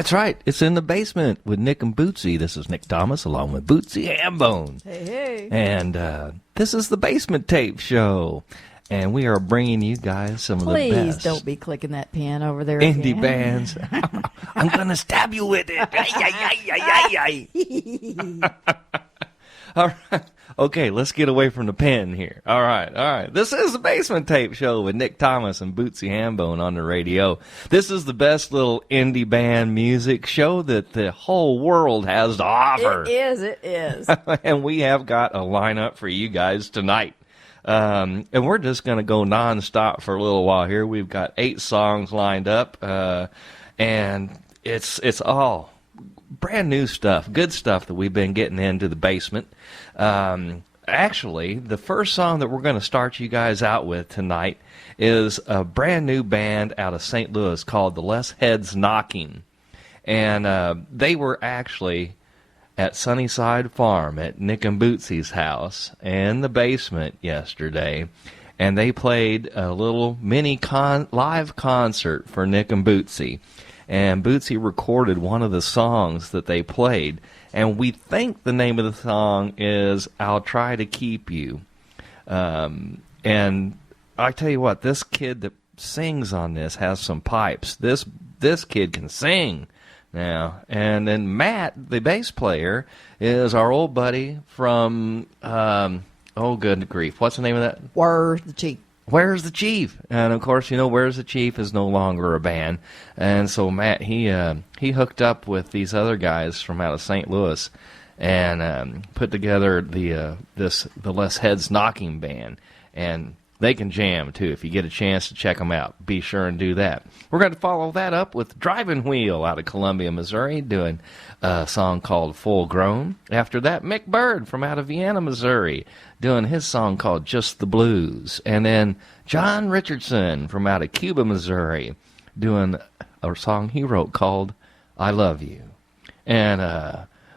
That's right. It's in the basement with Nick and Bootsy. This is Nick Thomas along with Bootsy Hambone. Hey, hey. And this is the Basement Tape Show. And we are bringing you guys some of the best. Please don't be clicking that pen over there indie again. bands. I'm going to stab you with it. Ay, ay, ay, ay, ay. All right. Okay, let's get away from the pen here. All right. This is the Basement Tape Show with Nick Thomas and Bootsy Hambone on the radio. This is the best little indie band music show that the whole world has to offer. It is. And we have got a lineup for you guys tonight. And we're just going to go nonstop for a little while here. We've got 8 songs lined up, and it's all brand new stuff, good stuff that we've been getting into the basement. Actually, the first song that we're going to start you guys out with tonight is a brand new band out of St. Louis called The Less Heads Knocking. And they were actually at Sunnyside Farm at Nick and Bootsy's house in the basement yesterday. And they played a little mini live concert for Nick and Bootsy. And Bootsy recorded one of the songs that they played. And we think the name of the song is I'll Try to Keep You. And I tell you what, this kid that sings on this has some pipes. This kid can sing now. And then Matt, the bass player, is our old buddy from, oh, good grief. What's the name of that? Where's the Chief? Where's the Chief? And of course, you know, Where's the Chief is no longer a band. And so Matt, he hooked up with these other guys from out of St. Louis and put together the Less Heads Knocking band. And they can jam too. If you get a chance to check them out, be sure and do that. We're going to follow that up with Driving Wheel out of Columbia, Missouri, doing a song called Full Grown. After that, Mick Bird from out of Vienna, Missouri, doing his song called Just the Blues. And then John Richardson from out of Cuba, Missouri, doing a song he wrote called I Love You. And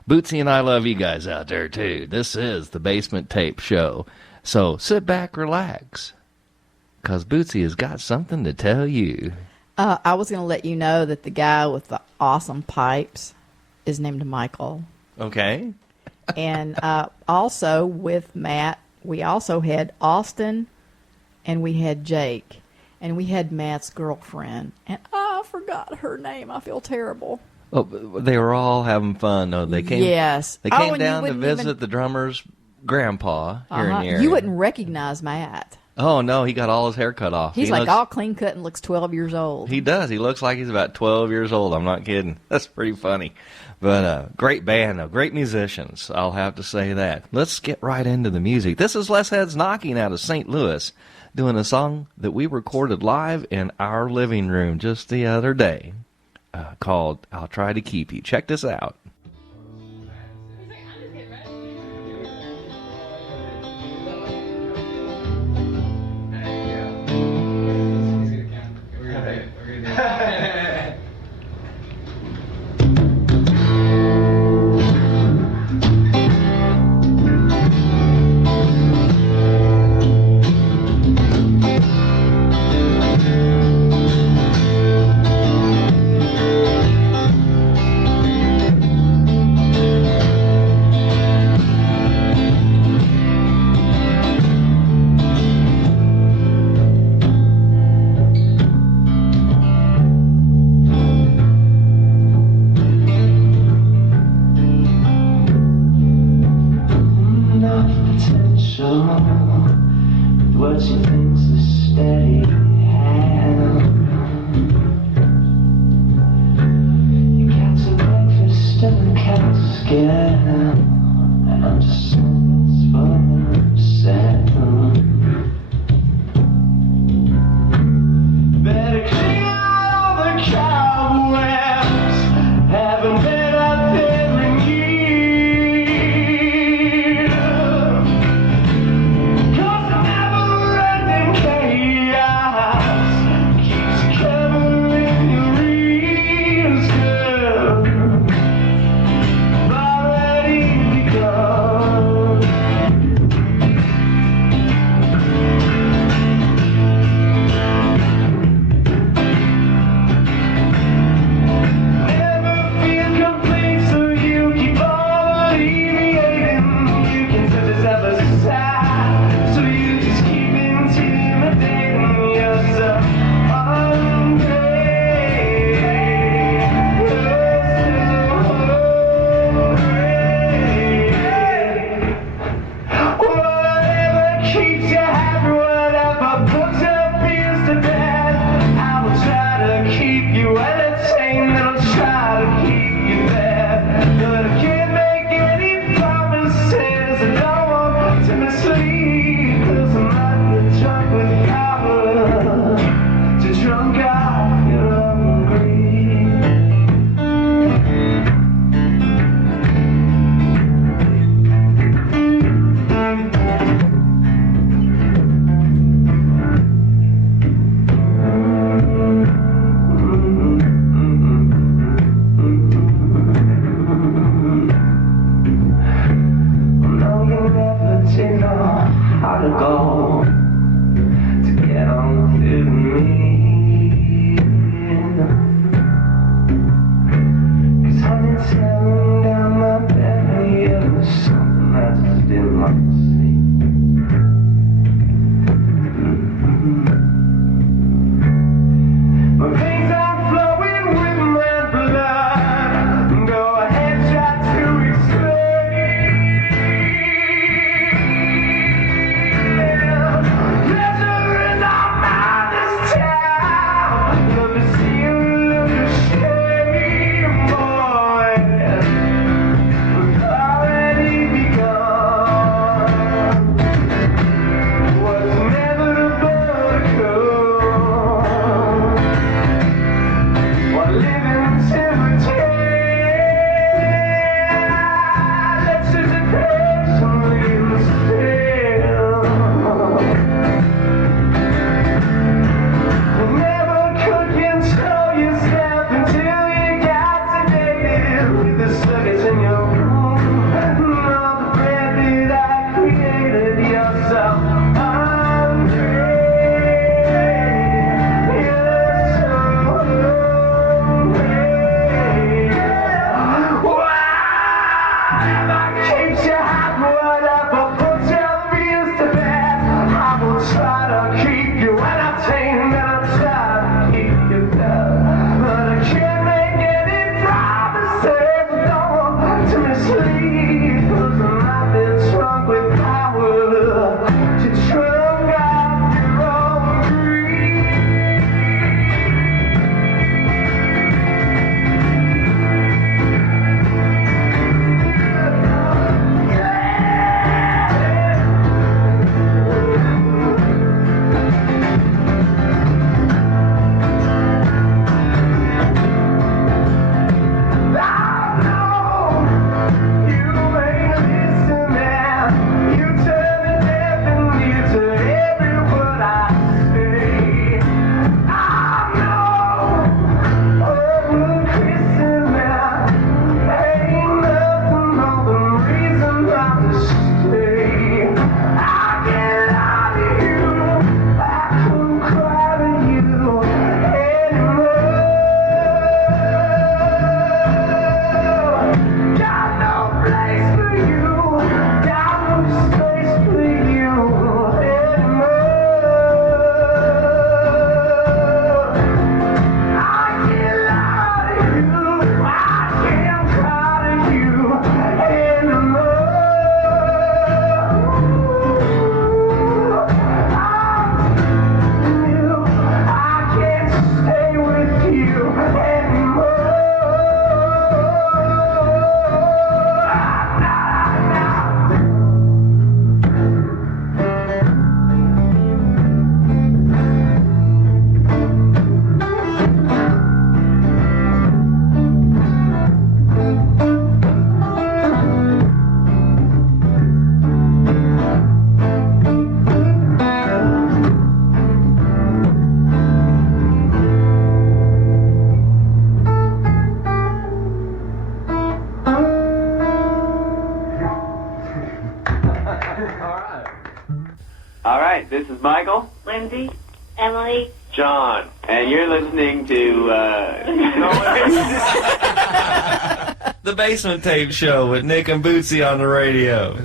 Bootsy and I love you guys out there too. This is the Basement Tape Show. So sit back, relax, because Bootsy has got something to tell you. I was going to let you know that the guy with the awesome pipes is named Michael. Okay. And also with Matt, we also had Austin, and we had Jake, and we had Matt's girlfriend. And I forgot her name. I feel terrible. Oh, they were all having fun, though. They came. Yes. They came down to visit the drummer's grandpa here in the area. You wouldn't recognize Matt. Oh, no, he got all his hair cut off. He's all clean cut and looks 12 years old. He does. He looks like he's about 12 years old. I'm not kidding. That's pretty funny. But great band, though. Great musicians, I'll have to say that. Let's get right into the music. This is Less Heads Knocking out of St. Louis, doing a song that we recorded live in our living room just the other day called I'll Try to Keep You. Check this out. tearing down my belly, and there's something I just didn't want to see. My veins are flowing with my blood. Go ahead, try to explain. Pleasure is our mind this time. Love to see you, love to shame, boy. We've already begun. What's inevitable to come. While living till we let's just patiently still. Never could control yourself until you got sedated with the circus in your room. And all the breath that I created yourself. Keeps you hot, whatever puts your fears to bed. I will try to keep you entertained and I'll try to keep you down. But I can't make any promises, don't want to mislead. 'Cause I've been drunk with power to drunk out your own greed. All right, this is Michael, Lindsay, Emily, John, and you're listening to The Basement Tape Show with Nick and Bootsy on the radio.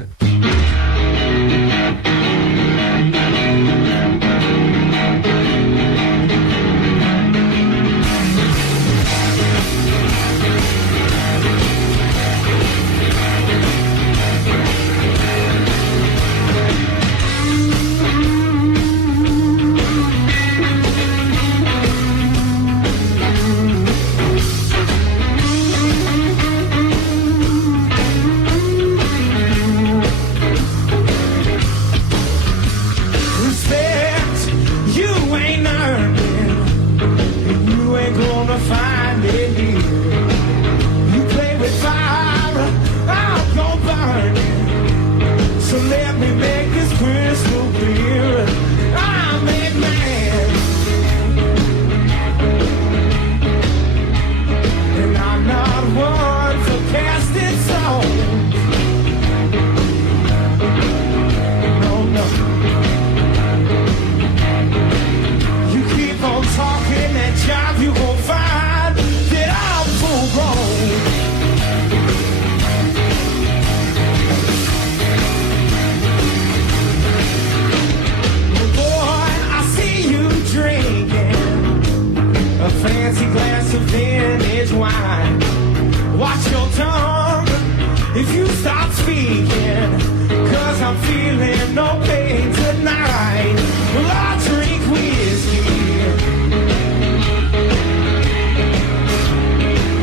if you stop speaking, 'cause I'm feeling no pain tonight. Well, I'll drink whiskey,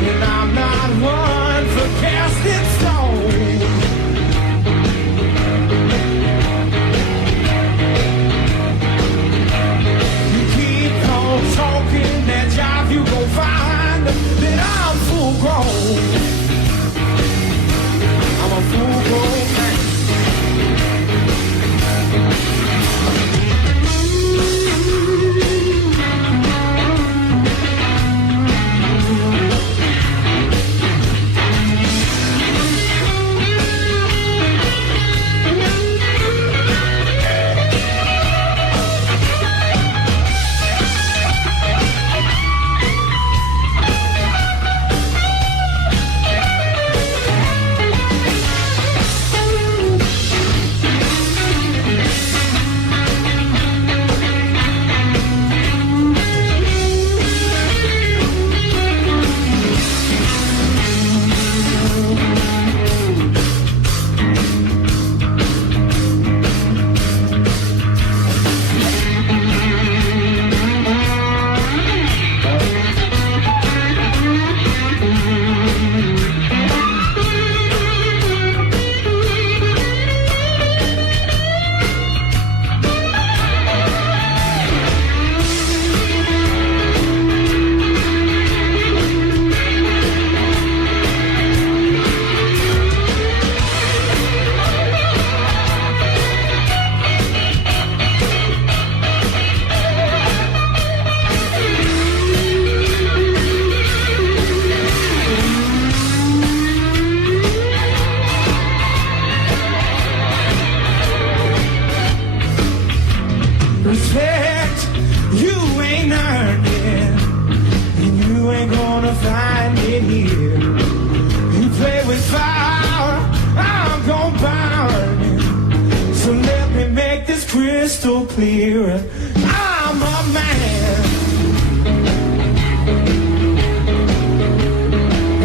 and I'm not one for casting stones. You keep on talking that job, you gon' find that I'm full grown. I'm a full grown man. Respect, you ain't earned it, and you ain't gonna find it here. You play with fire, I'm gonna burn it. So let me make this crystal clear. I'm a man,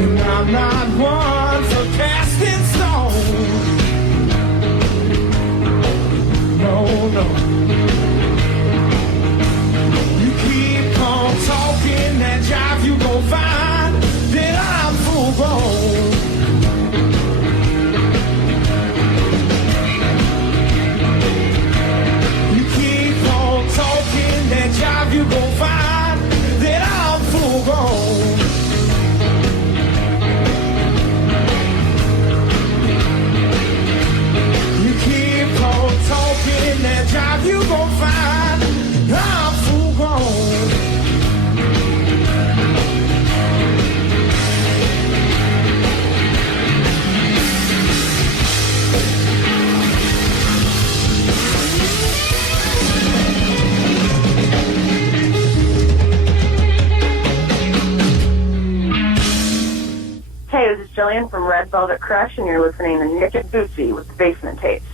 and I'm not one for casting stones. No, no. Talking that jive, you gon' find that I'm full grown. You keep on talking that jive, you gon' find that I'm full grown. You keep on talking that jive, you gon' find I'm full grown. Hey, this is Jillian from Red Velvet Crush, and you're listening to Nick and Bootsy with the Basement Tapes.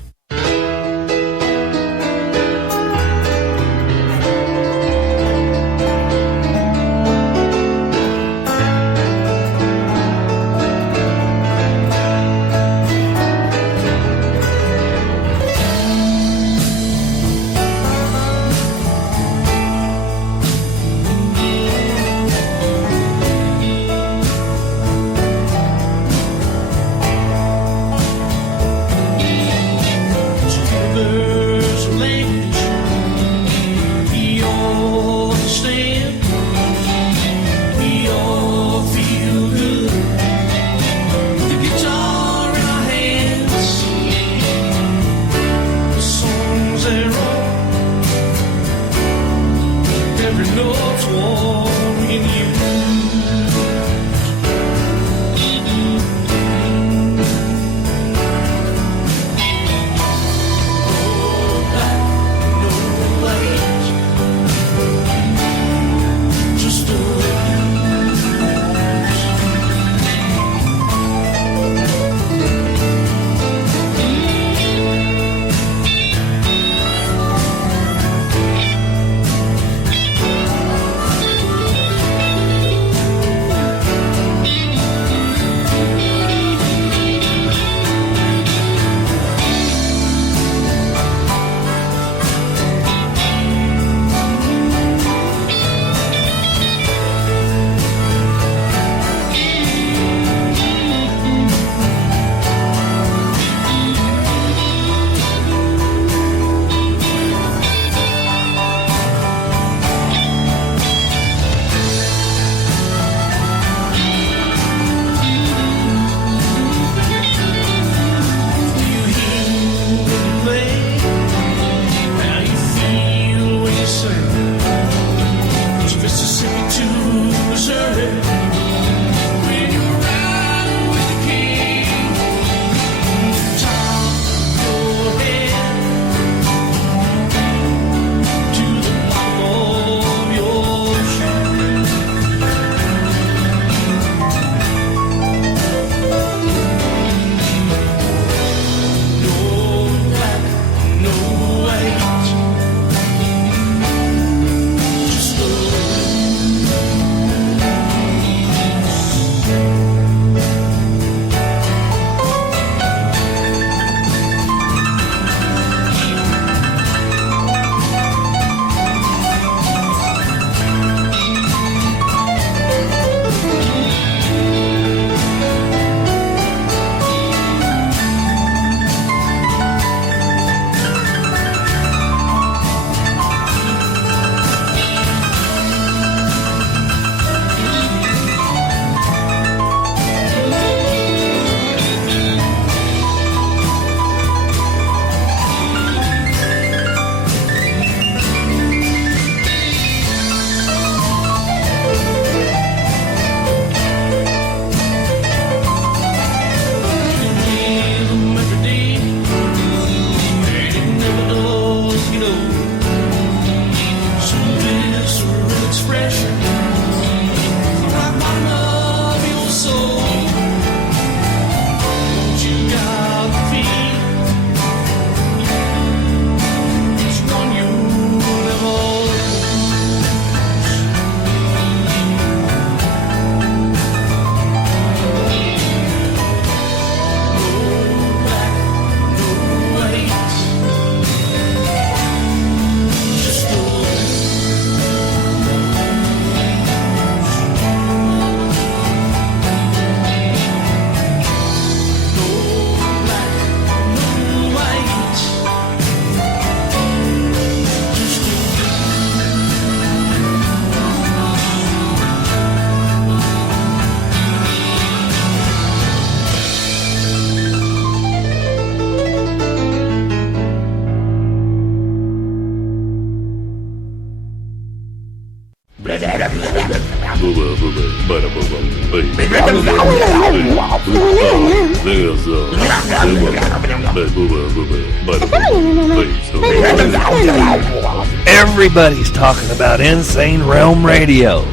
Everybody's talking about Insane Realm Radio.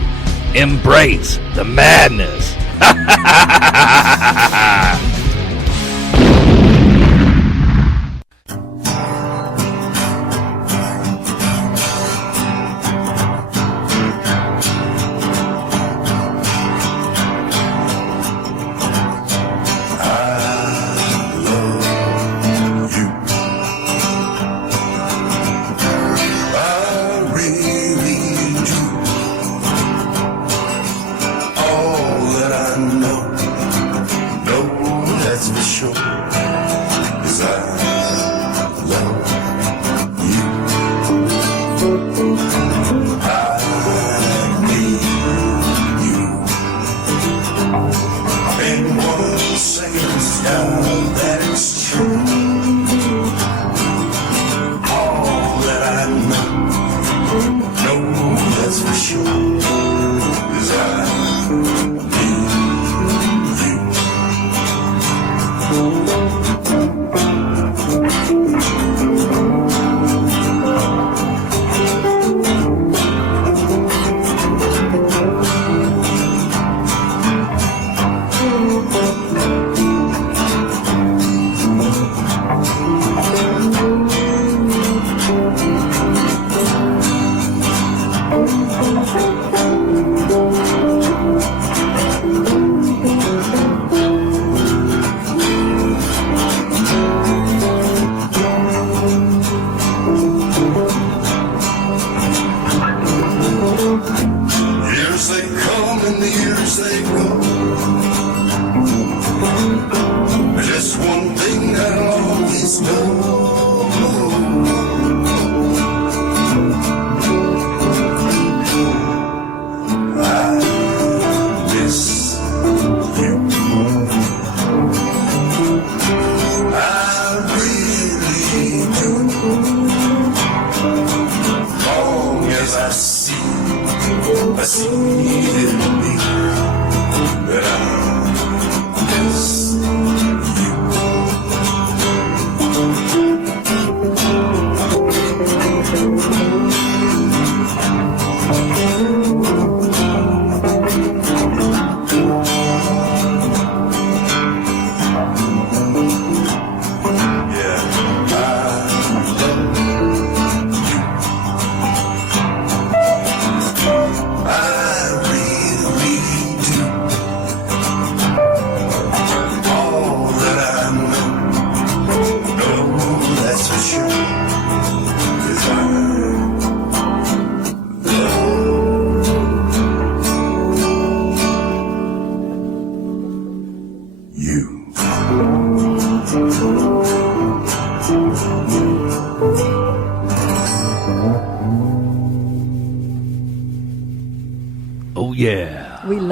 Embrace the madness.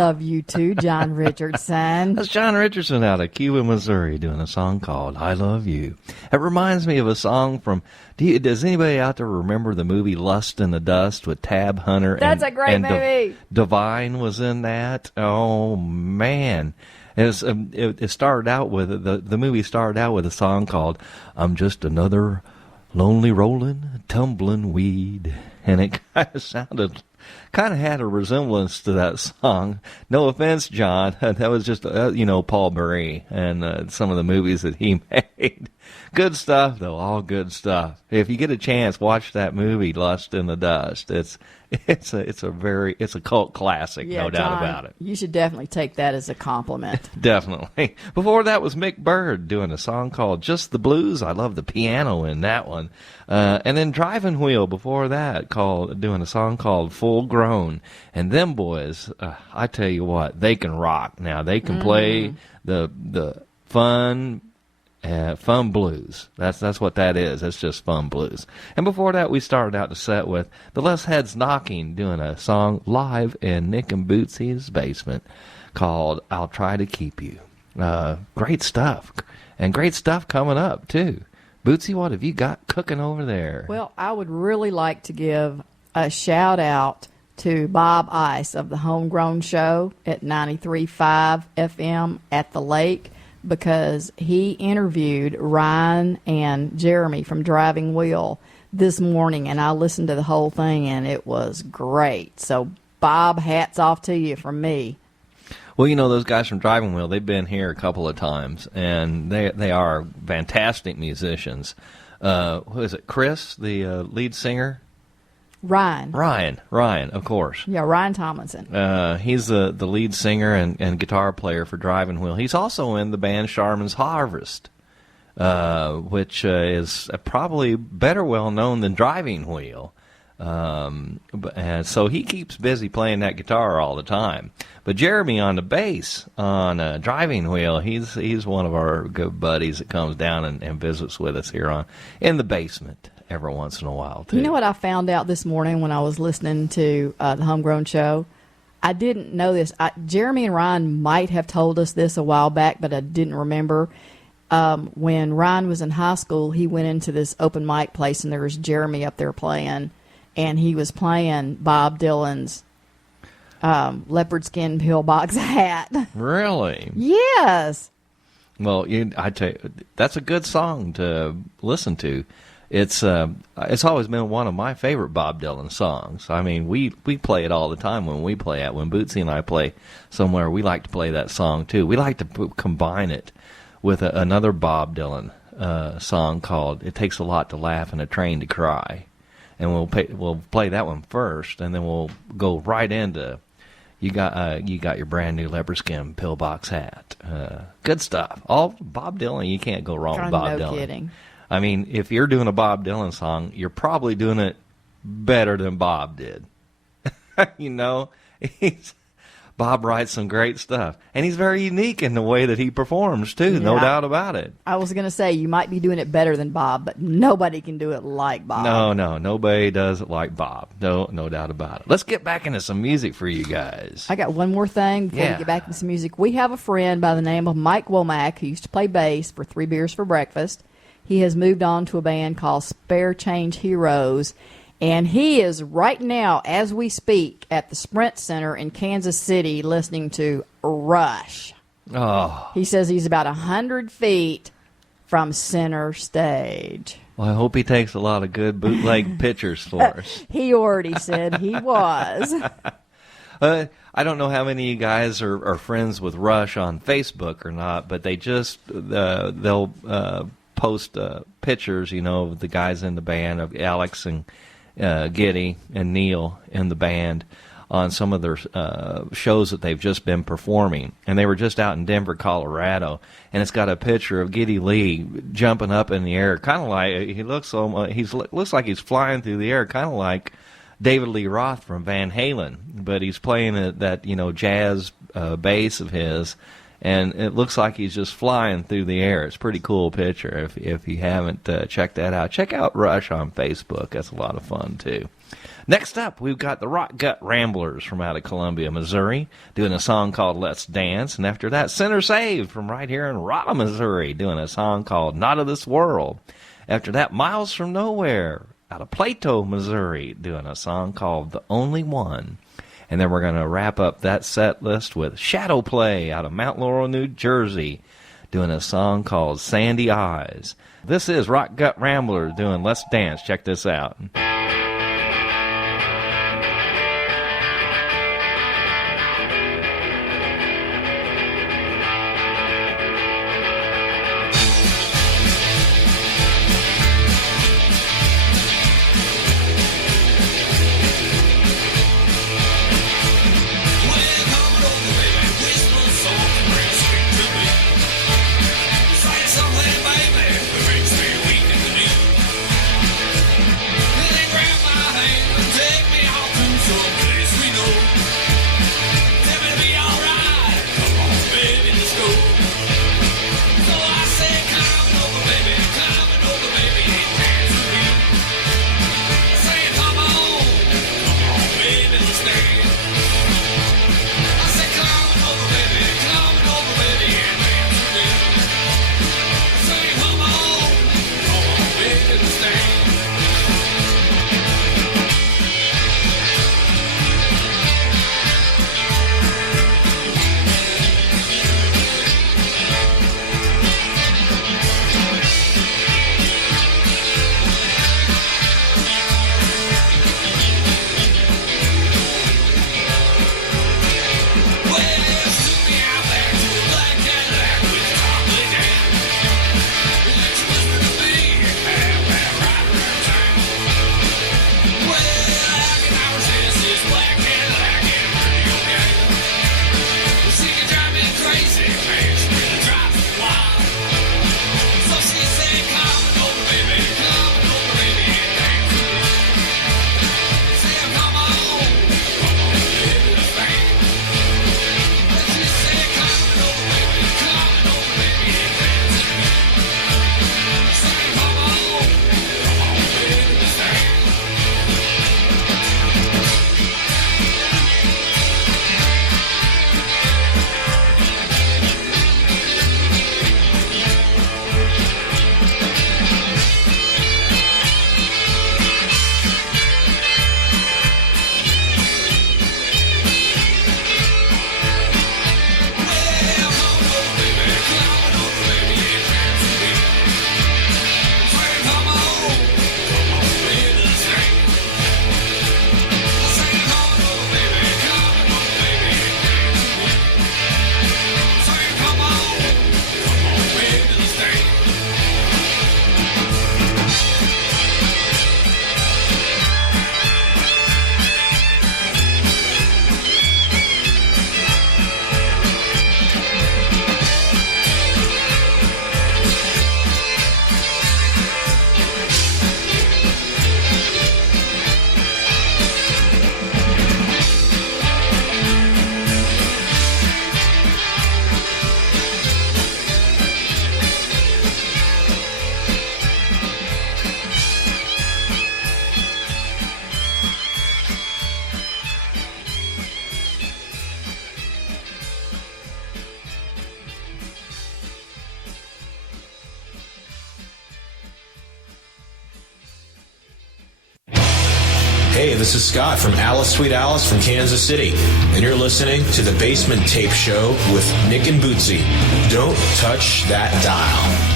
Love you too, John Richardson. That's John Richardson out of Cuba, Missouri, doing a song called I Love You. It reminds me of a song from, does anybody out there remember the movie Lust in the Dust with Tab Hunter? That's a great movie. Divine was in that. Oh, man. It started out with, the movie started out with a song called I'm Just Another Lonely Rolling, Tumbling Weed. And it kind of had a resemblance to that song. No offense, John. That was just, Paul Murray and some of the movies that he made. Good stuff, though. All good stuff. If you get a chance, watch that movie, Lust in the Dust. It's a cult classic, yeah, no John, doubt about it. You should definitely take that as a compliment. Definitely. Before that was Mick Bird doing a song called Just the Blues. I love the piano in that one. And then Driving Wheel before that doing a song called Full Grown. And them boys, I tell you what, they can rock. Now they can play the fun blues. That's what that is. That's just fun blues. And before that, we started out the set with the Less Heads Knocking doing a song live in Nick and Bootsy's basement called I'll Try to Keep You. Great stuff. And great stuff coming up, too. Bootsy, what have you got cooking over there? Well, I would really like to give a shout out to Bob Ice of the Homegrown Show at 93.5 FM at the Lake, because he interviewed Ryan and Jeremy from Driving Wheel this morning, and I listened to the whole thing, and it was great. So, Bob, hats off to you from me. Well, you know, those guys from Driving Wheel, they've been here a couple of times, and they are fantastic musicians. Who is it, Chris, the lead singer? Ryan, of course. Yeah, Ryan Tomlinson. He's the lead singer and guitar player for Driving Wheel. He's also in the band Sharman's Harvest, which is probably better well known than Driving Wheel. And so he keeps busy playing that guitar all the time. But Jeremy on the bass on Driving Wheel, he's one of our good buddies that comes down and visits with us here in the basement every once in a while, too. You know what I found out this morning when I was listening to the Homegrown Show? I didn't know this. Jeremy and Ryan might have told us this a while back, but I didn't remember. When Ryan was in high school, he went into this open mic place, and there was Jeremy up there playing, and he was playing Bob Dylan's leopard skin pillbox hat. Really? Yes. Well, I tell you, that's a good song to listen to. It's always been one of my favorite Bob Dylan songs. I mean, we play it all the time when we play it. When Bootsy and I play somewhere, we like to play that song too. We like to combine it with another Bob Dylan song called "It Takes a Lot to Laugh and a Train to Cry," and we'll play that one first, and then we'll go right into you got your brand new leopard skin pillbox hat. Good stuff. All Bob Dylan. You can't go wrong with Bob Dylan. No kidding. I mean, if you're doing a Bob Dylan song, you're probably doing it better than Bob did. You know, Bob writes some great stuff, and he's very unique in the way that he performs too. No doubt about it. I was going to say you might be doing it better than Bob, but nobody can do it like Bob. No, nobody does it like Bob. No doubt about it. Let's get back into some music for you guys. I got one more thing before we get back into some music. We have a friend by the name of Mike Womack who used to play bass for Three Beers for Breakfast. He has moved on to a band called Spare Change Heroes, and he is right now, as we speak, at the Sprint Center in Kansas City listening to Rush. Oh. He says he's about 100 feet from center stage. Well, I hope he takes a lot of good bootleg pictures for us. He already said he was. I don't know how many of you guys are friends with Rush on Facebook or not, but they just they'll post pictures, you know, of the guys in the band, of Alex and Giddy and Neil in the band on some of their shows that they've just been performing. And they were just out in Denver, Colorado, and it's got a picture of Geddy Lee jumping up in the air, kind of like he looks looks like he's flying through the air, kind of like David Lee Roth from Van Halen, but he's playing that jazz bass of his. And it looks like he's just flying through the air. It's a pretty cool picture. If you haven't checked that out, check out Rush on Facebook. That's a lot of fun, too. Next up, we've got the Rock Gut Ramblers from out of Columbia, Missouri, doing a song called Let's Dance. And after that, Sinner Saved from right here in Rolla, Missouri, doing a song called Not of This World. After that, Miles from Nowhere out of Plato, Missouri, doing a song called The Only One. And then we're going to wrap up that set list with Shadow Play out of Mount Laurel, New Jersey, doing a song called Sandy Eyes. This is Rock Gut Rambler doing Let's Dance. Check this out. Something, baby, that makes me weak in the knee. Hey, this is Scott from Alice Sweet Alice from Kansas City, and you're listening to the Basement Tape Show with Nick and Bootsy. Don't touch that dial.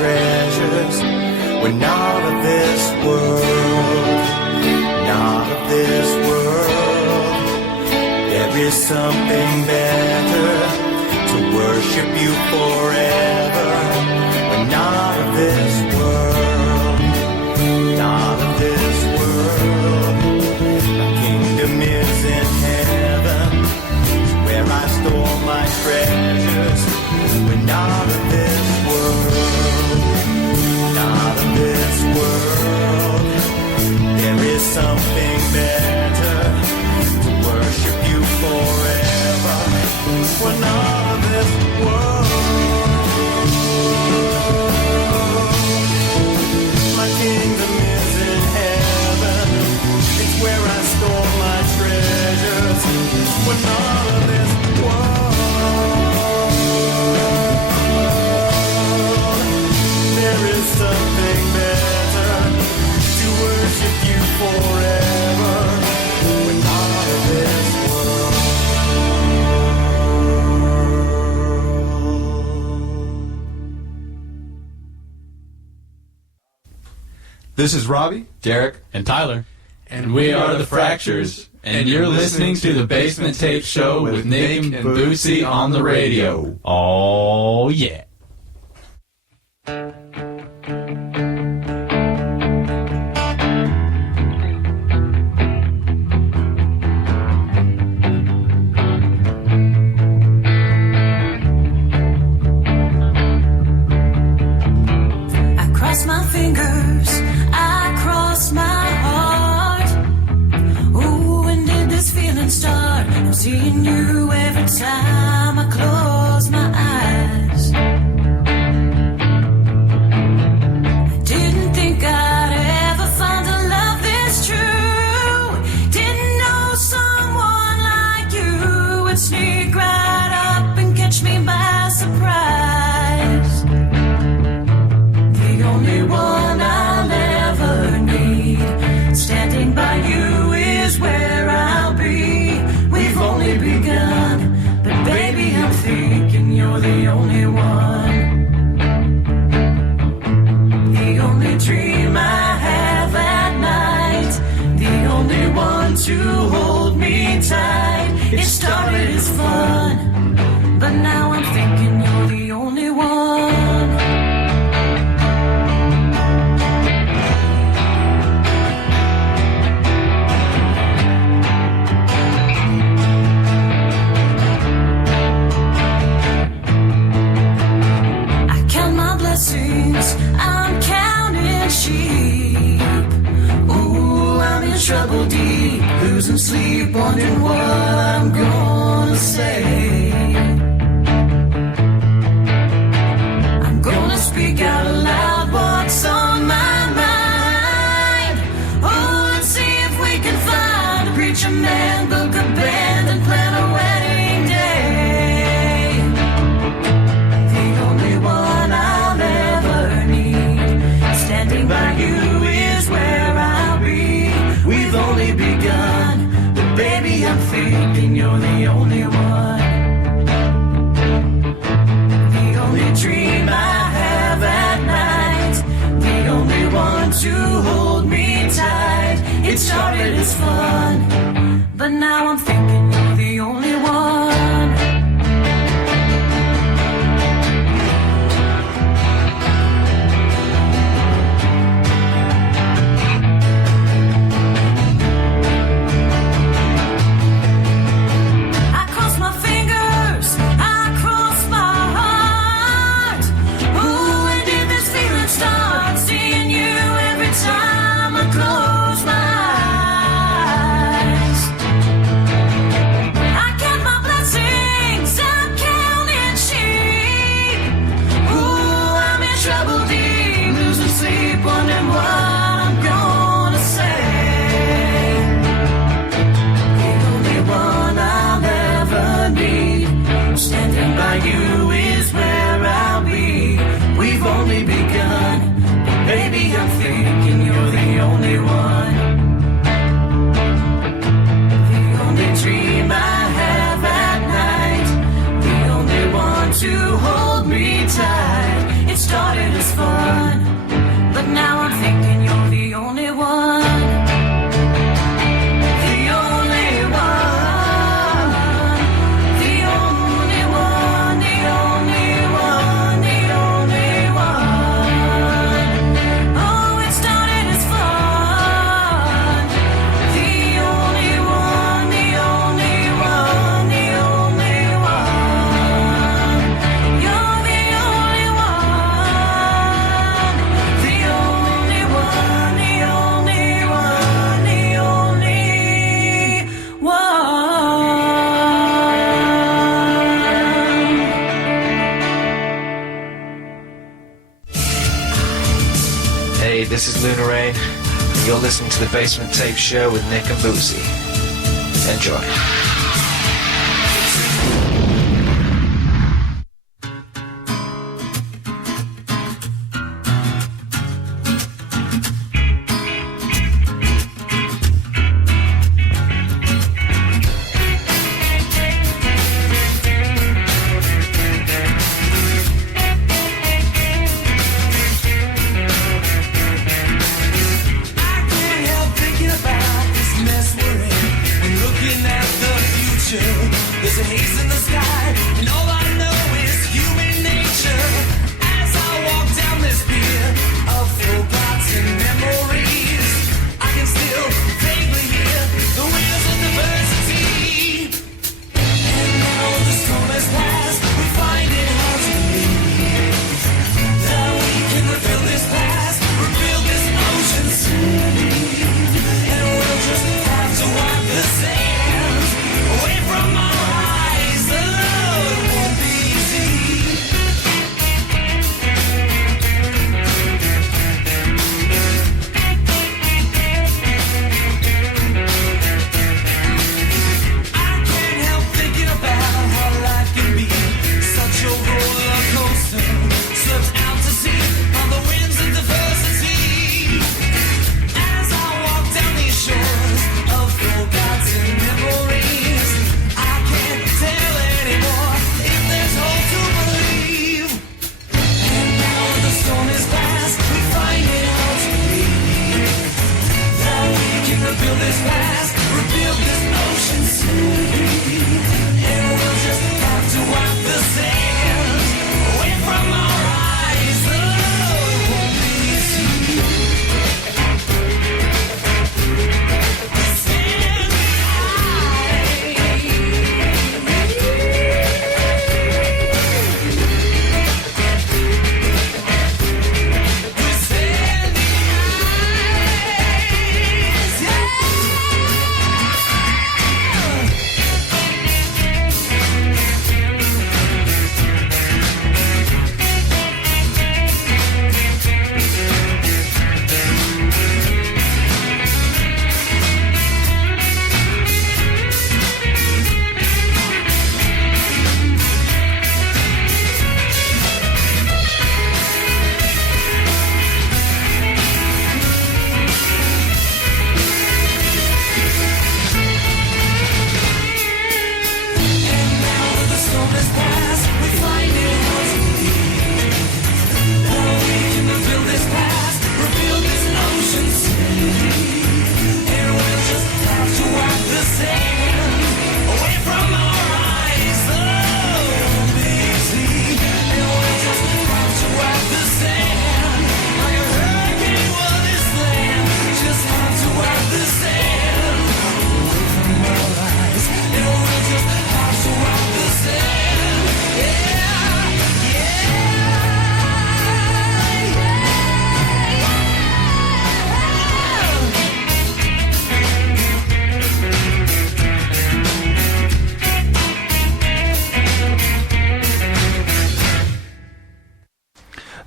treasures were not of this world, not of this world. There is something better, to worship you forever. We're not of this world, not of this world. My kingdom is in heaven, where I store my treasures. We're not of this world, not of this something better to worship you forever when all of this world, my kingdom is in heaven. It's where I store my treasures when all of this world, there is something better to worship you forever when all of this world. This is Robbie, Derek, and Tyler. And we are the Fractures, and you're listening to the Basement Tape Show with Nick and Bootsy on the radio. Oh, yeah. I cross my fingers, I cross my heart. Oh, when did this feeling start? I'm seeing you every time I close my eyes. I didn't think I'd ever find a love this true. Didn't know someone like you would sneak right up and catch me by surprise. The only one I'll ever need, standing by you is where I'll be. We've only begun, but baby I'm thinking you're the only one. The only dream I have at night, the only one to hold me tight. It started as fun, but now I'm thinking you're the only one. I count my blessings, I'm counting sheep. Ooh, I'm in trouble deep, losing sleep, wondering what I'm gonna say. I'm gonna speak out loud what's on my mind. Oh, let's see if we can find a preacher man, book a band, and plan a wedding day. The only one I'll ever need, standing by you is where I'll be. We've only begun, but baby I'm thinking you're the only one. The only dream I have at night, the only one to hold me tight. It started as fun, but now I'm thinking you're the only one. I cross my fingers, I cross my heart. Ooh, when did this feeling start? Seeing you every time I close my eyes. I count my blessings, I'm counting sheep. Ooh, I'm in trouble deep, losing sleep, wondering what I'm gonna say. The only one I'll ever need, standing by you is where I'll be. We've only begun, but baby I'm thinking you're the only one. The only dream I have at night, the only one to hold me tight. It started as fun, but now I'm thinking you're the only one. The only one. The only one. The only one. The only one. this is Lunar Rain. You're listening to the Basement Tape Show with Nick and Bootsy. Enjoy.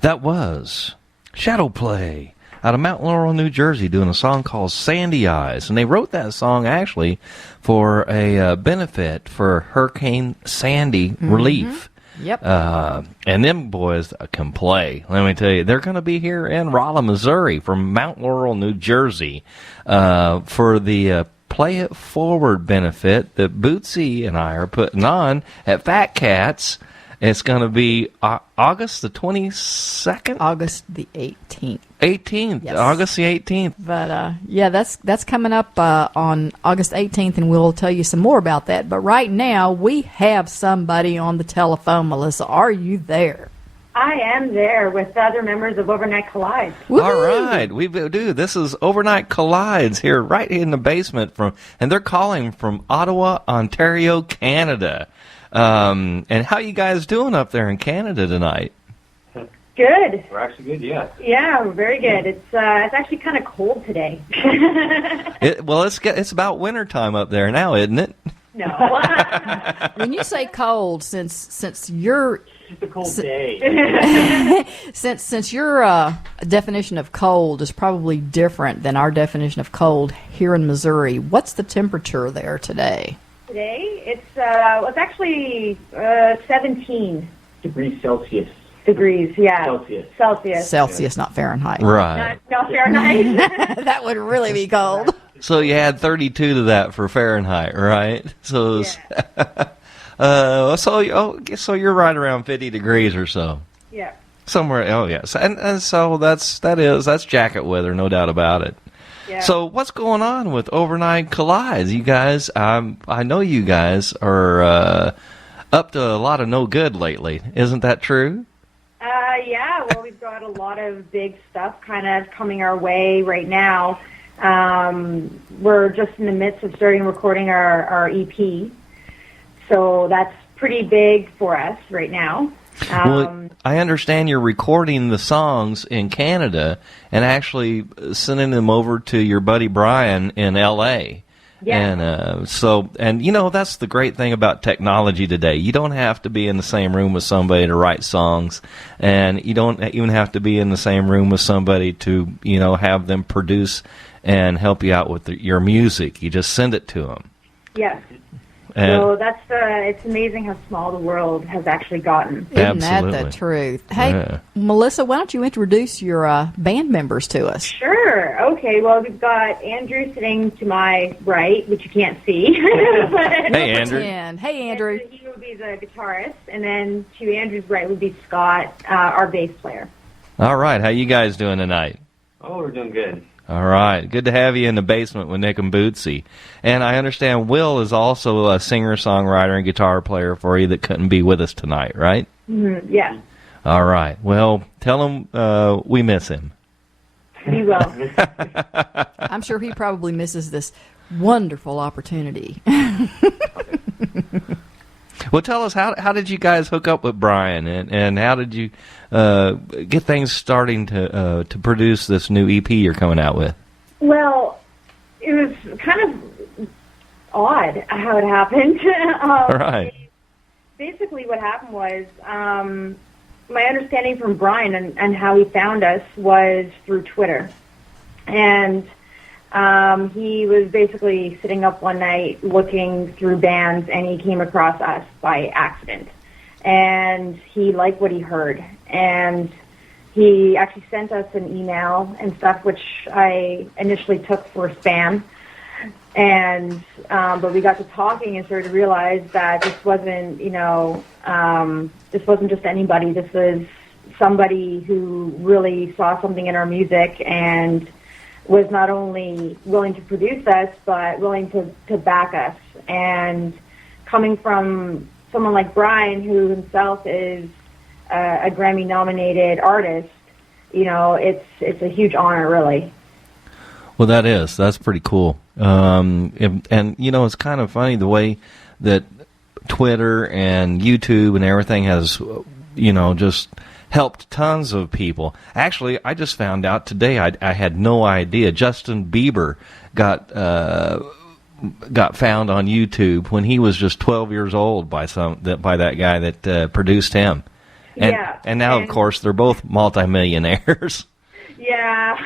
That was Shadow Play out of Mount Laurel, New Jersey, doing a song called Sandy Eyes. And they wrote that song actually for a benefit for Hurricane Sandy relief. Yep. And them boys can play. Let me tell you, they're going to be here in Rolla, Missouri, from Mount Laurel, New Jersey, for the Play It Forward benefit that Bootsy and I are putting on at Fat Cats. It's going to be August the 22nd? August the 18th. 18th. Yes. August the 18th. But, yeah, that's coming up on August 18th, and we'll tell you some more about that. But right now, we have somebody on the telephone. Melissa, are you there? I am there with the other members of Overnight Collides. All right, we do. This is Overnight Collides here, right in the basement and they're calling from Ottawa, Ontario, Canada. And how you guys doing up there in Canada tonight? Good. We're actually good, yeah. Yeah, we're very good. It's actually kind of cold today. It's about winter time up there now, isn't it? No. When you say cold, since you're It's a cold day. since your definition of cold is probably different than our definition of cold here in Missouri, what's the temperature there today? Today, it's actually 17 Degrees Celsius. degrees. Yeah. Celsius. Celsius, not Fahrenheit. Right. Not Fahrenheit. That would really be cold. So you add 32 to that for Fahrenheit, right? So, so you're right around 50 degrees or so. Yeah. Somewhere. Oh yes, and so that's jacket weather, no doubt about it. Yeah. So what's going on with Overnight Collides? You guys, I know you guys are up to a lot of no good lately. Isn't that true? Yeah. Well, we've got a lot of big stuff kind of coming our way right now. We're just in the midst of starting recording our EP, so that's pretty big for us right now. Well, I understand you're recording the songs in Canada and actually sending them over to your buddy Brian in L.A. Yeah. And you know, that's the great thing about technology today. You don't have to be in the same room with somebody to write songs, and you don't even have to be in the same room with somebody to, you know, have them produce and help you out with your music. You just send it to them. Yes. And So that's it's amazing how small the world has actually gotten. Isn't that the truth? Hey, Melissa, why don't you introduce your band members to us? Sure. Okay. Well, we've got Andrew sitting to my right, which you can't see. Hey, Andrew. Hey, Andrew. He would be the guitarist, and then to Andrew's right would be Scott, our bass player. All right, how you guys doing tonight? Oh, we're doing good. All right. Good to have you in the basement with Nick and Bootsy. And I understand Will is also a singer-songwriter and guitar player for you that couldn't be with us tonight, right? Mm-hmm. Yeah. All right. Well, tell him we miss him. He will. I'm sure he probably misses this wonderful opportunity. Well, tell us, how did you guys hook up with Brian, and how did you get things starting to produce this new EP you're coming out with? Well, it was kind of odd how it happened. Right. Basically, what happened was my understanding from Brian and how he found us was through Twitter. And he was basically sitting up one night looking through bands, and he came across us by accident. And he liked what he heard. And he actually sent us an email and stuff, which I initially took for spam. And but we got to talking and started to realize that this wasn't, this wasn't just anybody. This was somebody who really saw something in our music and was not only willing to produce us, but willing to back us. And coming from someone like Brian, who himself is a Grammy-nominated artist, it's a huge honor, really. Well, that's pretty cool. And it's kind of funny the way that Twitter and YouTube and everything has, just helped tons of people. Actually, I just found out today, I had no idea, Justin Bieber got found on YouTube when he was just 12 years old by that guy that produced him. And now, of course, they're both multimillionaires. Yeah.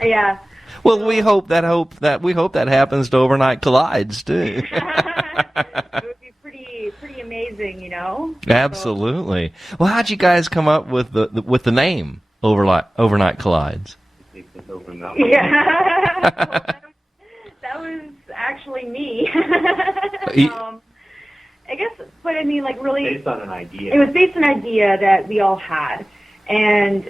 Yeah. Well, we hope that happens to Overnight Collides too. It would be pretty amazing, Absolutely. Well, how'd you guys come up with the name Overnight Collides? Yeah. That was actually me. I guess, but I mean, like, really, based on an idea. It was based on an idea that we all had, and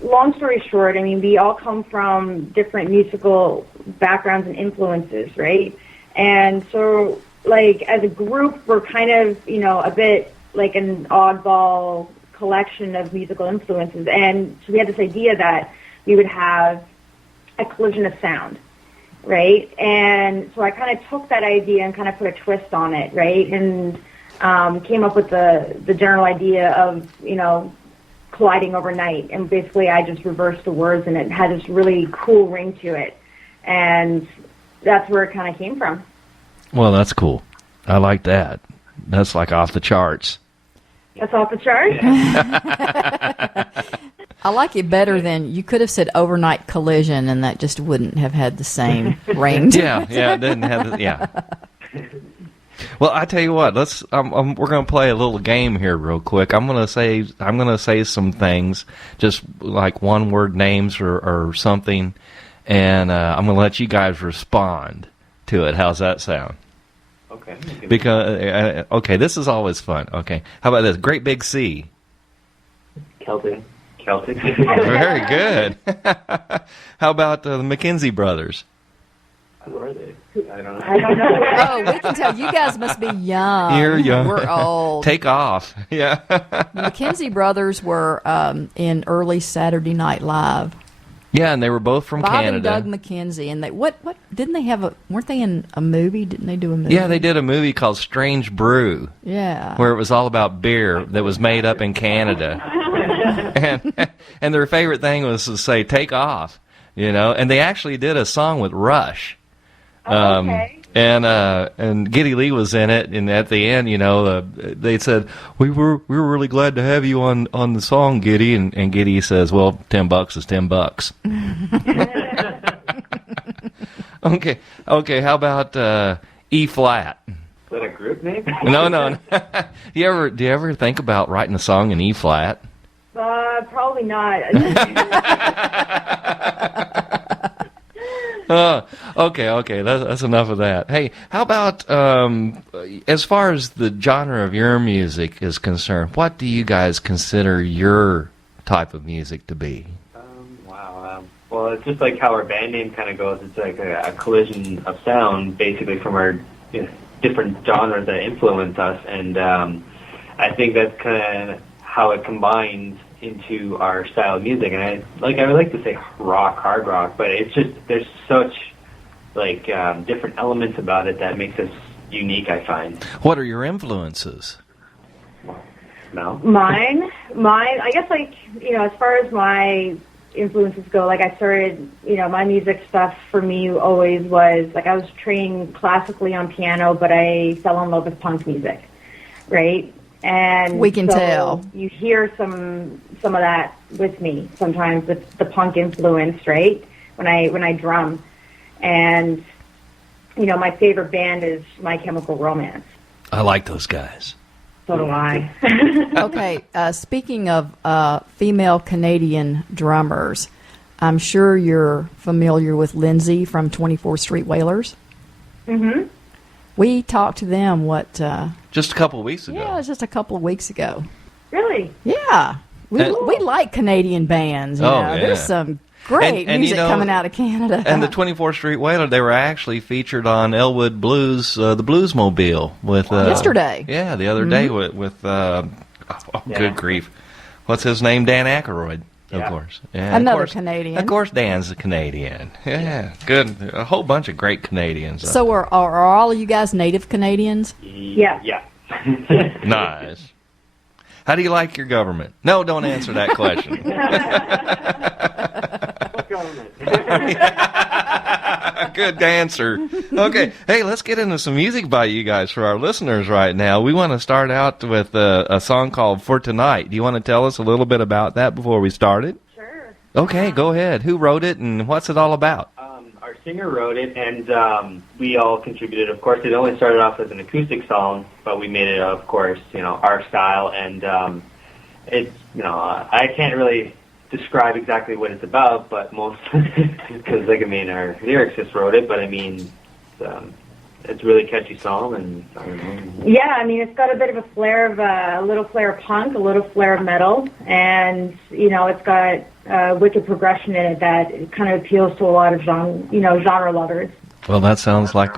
long story short, I mean, we all come from different musical backgrounds and influences, right? And so, like, as a group, we're kind of, a bit like an oddball collection of musical influences. And so we had this idea that we would have a collision of sound, right? And so I kind of took that idea and kind of put a twist on it, right? And came up with the general idea of, colliding overnight. And basically I just reversed the words, and it had this really cool ring to it. And that's where it kind of came from. Well, that's cool. I like that. That's like off the charts. That's off the chart. I like it better than you could have said Overnight Collision, and that just wouldn't have had the same ring. Yeah, it didn't have the, yeah. Well, I tell you what, let's we're going to play a little game here real quick. I'm going to say some things, just like one word names or something, and I'm going to let you guys respond to it. How's that sound? Okay. Because okay, this is always fun. Okay, how about this? Great Big Sea. Celtic. Very good. How about the McKenzie brothers? Who are they? I don't know. Oh, we can tell. You guys must be young. You're young. We're old. Take off. Yeah. The McKenzie brothers were in early Saturday Night Live. Yeah, and they were both from Bob Canada. and Doug McKenzie, and they what didn't they have weren't they in a movie? Didn't they do a movie? Yeah, they did a movie called Strange Brew. Yeah. Where it was all about beer that was made up in Canada. and their favorite thing was to say "take off," and they actually did a song with Rush. Okay. And Geddy Lee was in it, and at the end, they said we were really glad to have you on the song, Geddy, and Geddy says, well, $10 is $10. Okay. How about E flat? Is that a group name? No. Do you ever think about writing a song in E flat? Probably not. Okay. That's enough of that. Hey, how about as far as the genre of your music is concerned, what do you guys consider your type of music to be? Wow. Well, it's just like how our band name kind of goes. It's like a collision of sound, basically from our different genres that influence us, and I think that's kind of how it combines into our style of music. And I would like to say rock, hard rock, but it's just there's such different elements about it that makes us unique, I find. What are your influences? No. Mine, I guess as far as my influences go, I started, my music stuff for me always was, I was trained classically on piano, but I fell in love with punk music, right? And we can so tell. You hear some of that with me sometimes, with the punk influence, right? When I drum. And, my favorite band is My Chemical Romance. I like those guys. So do I. Okay, speaking of female Canadian drummers, I'm sure you're familiar with Lindsay from 24th Street Wailers. Mm-hmm. We talked to them, just a couple of weeks ago. Yeah, it was just a couple of weeks ago. Really? Yeah. We like Canadian bands. Yeah. There's some great music coming out of Canada. And the 24th Street Wailer, they were actually featured on Elwood Blues, the Bluesmobile with yesterday. Yeah, the other day with good grief, what's his name? Dan Aykroyd, of course. Yeah, another Canadian. Of course, Dan's a Canadian. Yeah, good. A whole bunch of great Canadians. So are all of you guys native Canadians? Yeah. Nice. How do you like your government? No, don't answer that question. What government? Good answer. Okay, hey, let's get into some music by you guys for our listeners right now. We want to start out with a song called For Tonight. Do you want to tell us a little bit about that before we start it? Sure. Okay, go ahead. Who wrote it and what's it all about? Our singer wrote it, and we all contributed. Of course, it only started off as an acoustic song, but we made it, of course, our style. And it's, I can't really describe exactly what it's about, but most because our lyrics just wrote it. But it's a really catchy song, and I don't know. Yeah, it's got a bit of a flair of a little flair of punk, a little flair of metal, and it's got wicked progression in it that kind of appeals to a lot of genre lovers. Well, that sounds like.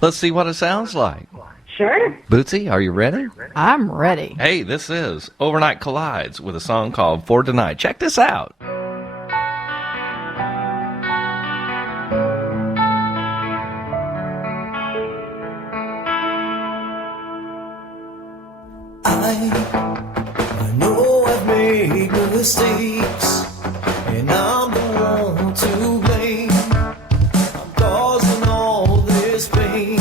Let's see what it sounds like. Sure. Bootsy, are you ready? I'm ready. Hey, this is Overnight Collides with a song called For Tonight. Check this out. I know I've made mistakes, and I'm the one to blame. I'm causing all this pain.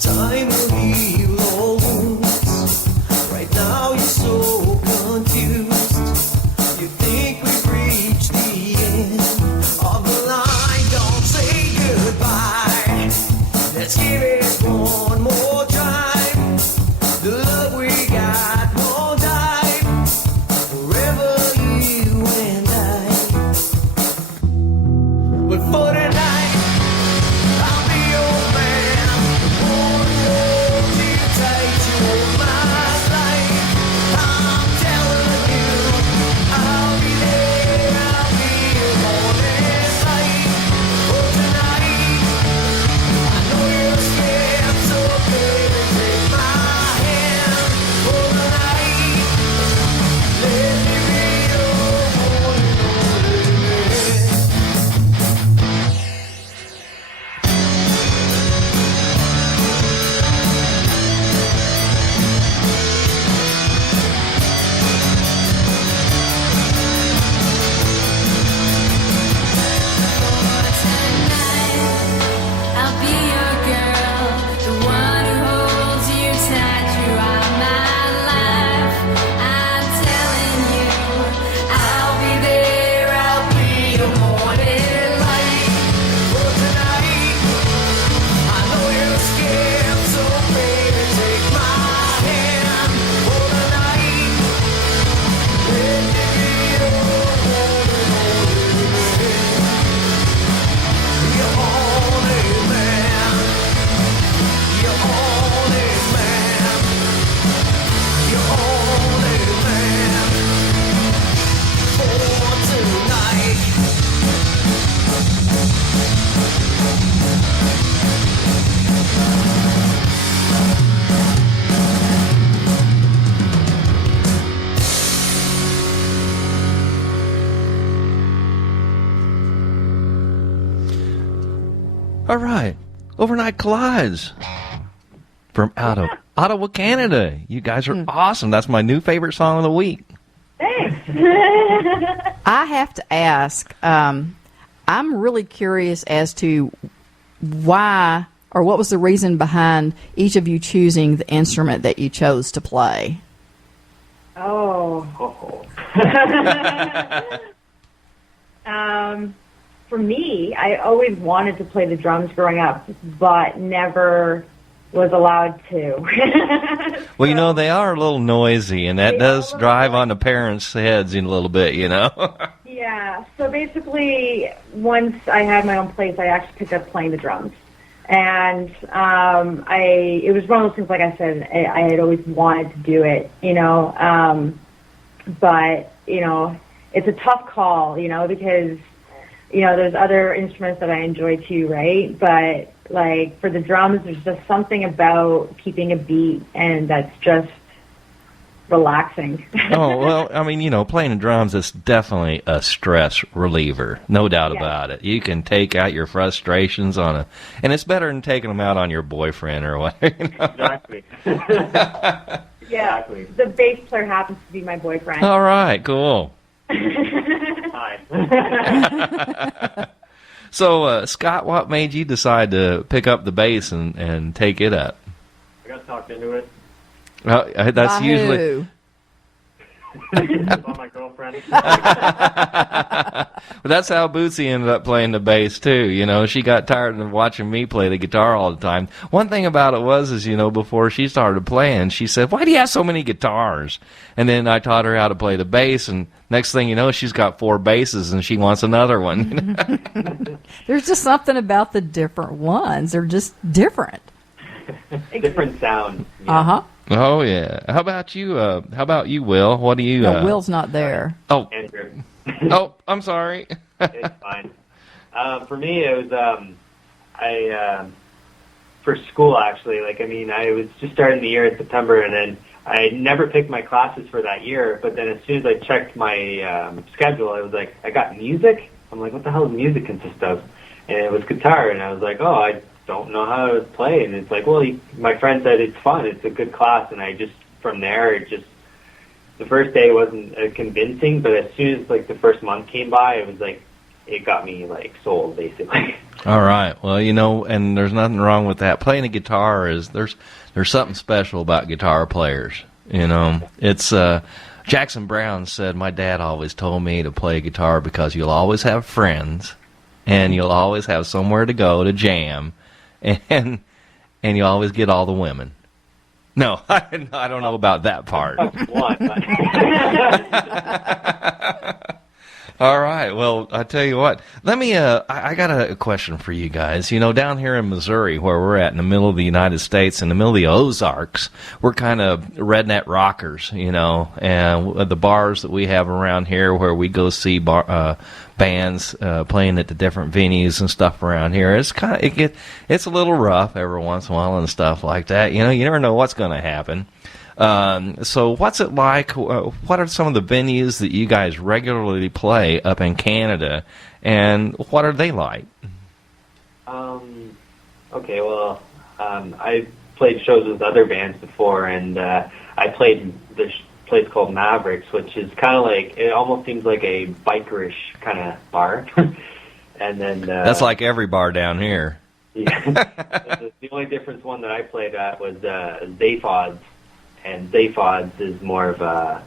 Time will heal all wounds. Right now you're so confused. You think we've reached the end of the line. Don't say goodbye. Let's give it one more time. The love we got won't die. Forever you and I. But for tonight, I'll be your man. Won't hold you tight. You hold my life. I'm telling you, I'll be there. I'll be your morning light. For tonight, I know you're scared, so baby, take my hand. For the night, let me be your morning I'll be your girl, the one who holds you tight throughout my life. I'm telling you, I'll be there. I'll be your morning light. for tonight. I know you're scared, so baby, take my hand. For the night, let me be your only man. Your only man. Your only man. For tonight. All right. Overnight Collides from out of Ottawa, Canada. You guys are awesome. That's my new favorite song of the week. I have to ask, I'm really curious as to why or what was the reason behind each of you choosing the instrument that you chose to play. Oh. For me, I always wanted to play the drums growing up, but never was allowed to. Well, you know, they are a little noisy, and that does drive on the parents' heads in a little bit, you know? Yeah, so basically, once I had my own place, I actually picked up playing the drums. And it was one of those things, like I said, I had always wanted to do it, you know. But, you know, it's a tough call, you know, because, you know, there's other instruments that I enjoy too, right? But, like, for the drums, there's just something about keeping a beat, and that's just relaxing. Oh, well, I mean, you know, playing the drums is definitely a stress reliever. No doubt about it. You can take out your frustrations and it's better than taking them out on your boyfriend or whatever. You know? Exactly. Yeah, the bass player happens to be my boyfriend. All right, cool. Hi. So, Scott, what made you decide to pick up the bass and take it up? I got talked into it. That's By usually. who? About my girlfriend. But that's how Bootsy ended up playing the bass too. You know, she got tired of watching me play the guitar all the time. One thing about it was, you know, before she started playing, she said, "Why do you have so many guitars?" And then I taught her how to play the bass, and next thing you know, she's got 4 basses and she wants another one. There's just something about the different ones. They're just different. Different sound. Uh-huh. Oh yeah. How about you? Will? What do you? No, Will's not there. Oh. Andrew. Oh, I'm sorry. It's fine. For me, it was for school actually. Like, I mean, I was just starting the year in September, and then I never picked my classes for that year. But then as soon as I checked my schedule, I was like, I got music. I'm like, what the hell does music consist of? And it was guitar, and I was like, oh, I don't know how to play. And it's like, well, my friend said it's fun. It's a good class, and I just from there, it just. The first day wasn't convincing, but as soon as like the first month came by, it was like it got me like sold basically. All right. Well, and there's nothing wrong with that. Playing a guitar there's something special about guitar players. It's Jackson Browne said, my dad always told me to play guitar because you'll always have friends, and you'll always have somewhere to go to jam, and you always get all the women. No, I don't know about that part. All right. Well, I tell you what. Let me. I got a question for you guys. Down here in Missouri, where we're at in the middle of the United States, in the middle of the Ozarks, we're kind of redneck rockers. And the bars that we have around here, where we go see bands playing at the different venues and stuff around here, it's it's a little rough every once in a while and stuff like that. You never know what's going to happen. So what's it like? What are some of the venues that you guys regularly play up in Canada, and what are they like? Okay, well, I played shows with other bands before, and I played this place called Mavericks, which is kind of like, it almost seems like a bikerish kind of bar. And then that's like every bar down here. Yeah. The only difference one that I played at was Zaphods. And Zaphods is more of a,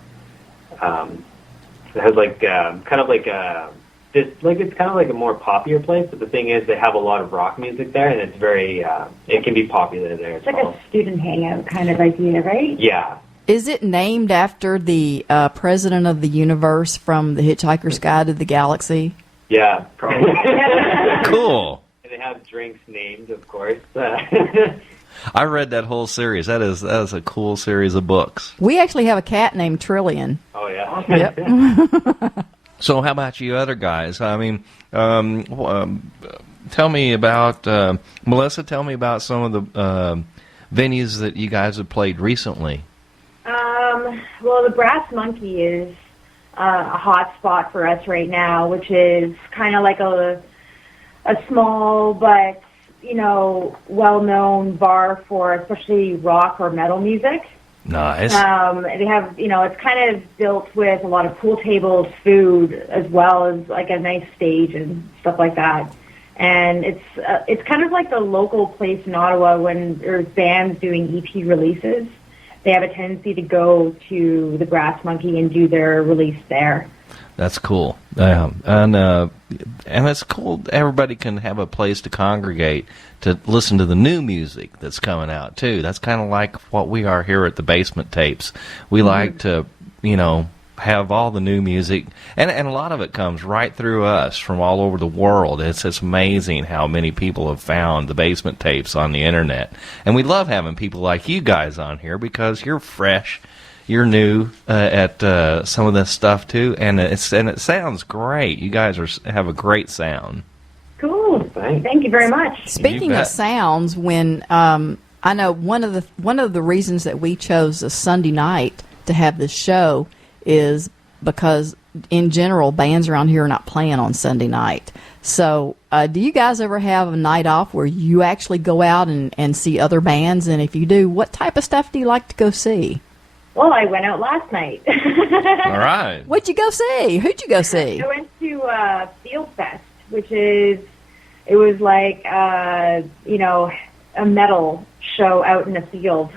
it has like, kind of like a, it's kind of like a more popular place, but the thing is they have a lot of rock music there, and it's very, it can be popular there. It's like a student hangout kind of idea, right? Yeah. Is it named after the president of the universe from The Hitchhiker's Guide to the Galaxy? Yeah, probably. Cool. And they have drinks named, of course. I read that whole series. That is a cool series of books. We actually have a cat named Trillian. Oh, yeah. Yep. So how about you other guys? I mean, tell me about, Melissa, tell me about some of the venues that you guys have played recently. Well, the Brass Monkey is a hot spot for us right now, which is kind of like a small but well-known bar for especially rock or metal music. Nice. They have, it's kind of built with a lot of pool tables, food, as well as like a nice stage and stuff like that. And it's kind of like the local place in Ottawa when there's bands doing EP releases. They have a tendency to go to the Brass Monkey and do their release there. That's cool. And it's cool. Everybody can have a place to congregate to listen to the new music that's coming out, too. That's kind of like what we are here at the Basement Tapes. We like to, have all the new music, and a lot of it comes right through us from all over the world. It's amazing how many people have found the Basement Tapes on the internet. And we love having people like you guys on here because you're fresh. You're new at some of this stuff too, and it sounds great. You guys have a great sound. Cool. Thank you very much. Speaking of sounds, when I know one of the reasons that we chose a Sunday night to have this show is because in general bands around here are not playing on Sunday night. So do you guys ever have a night off where you actually go out and see other bands? And if you do, what type of stuff do you like to go see? Well, I went out last night. All right. What'd you go see? Who'd you go see? I went to Field Fest, it was like, a metal show out in a field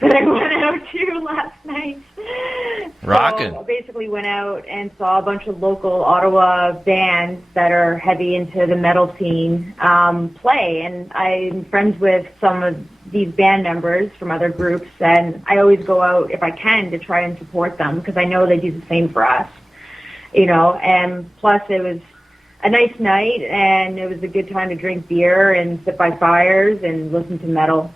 that I went out to last night. Rockin'. So I basically went out and saw a bunch of local Ottawa bands that are heavy into the metal scene play. And I'm friends with some of these band members from other groups, and I always go out, if I can, to try and support them because I know they do the same for us. And plus it was a nice night, and it was a good time to drink beer and sit by fires and listen to metal.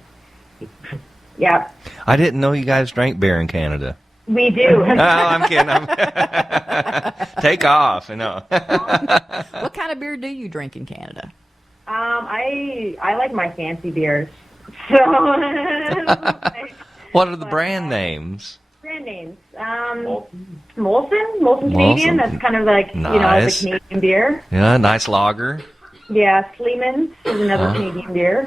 Yeah. I didn't know you guys drank beer in Canada. We do. Oh, I'm kidding. Take off. What kind of beer do you drink in Canada? I like my fancy beers. So what are the brand names? Brand names. Molson Canadian. That's kind of like nice. the Canadian beer. Yeah, nice lager. Yeah, Sleeman's is another Canadian beer.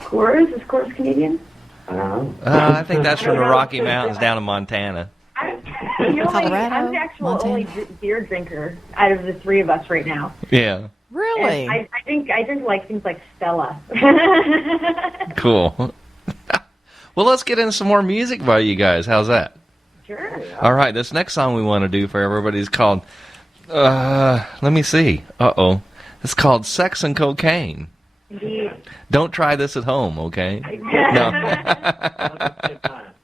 Coors is Canadian? I think that's from the Rocky Mountains down in Montana. I I'm the Colorado, the actual Montana. only beer drinker out of the three of us right now. Yeah. Really? And I drink like things like Stella. Cool. Well, let's get into some more music by you guys. How's that? Sure. All right, this next song we want to do for everybody is called, let me see. Uh-oh. It's called Sex and Cocaine. Indeed. Don't try this at home, okay? No.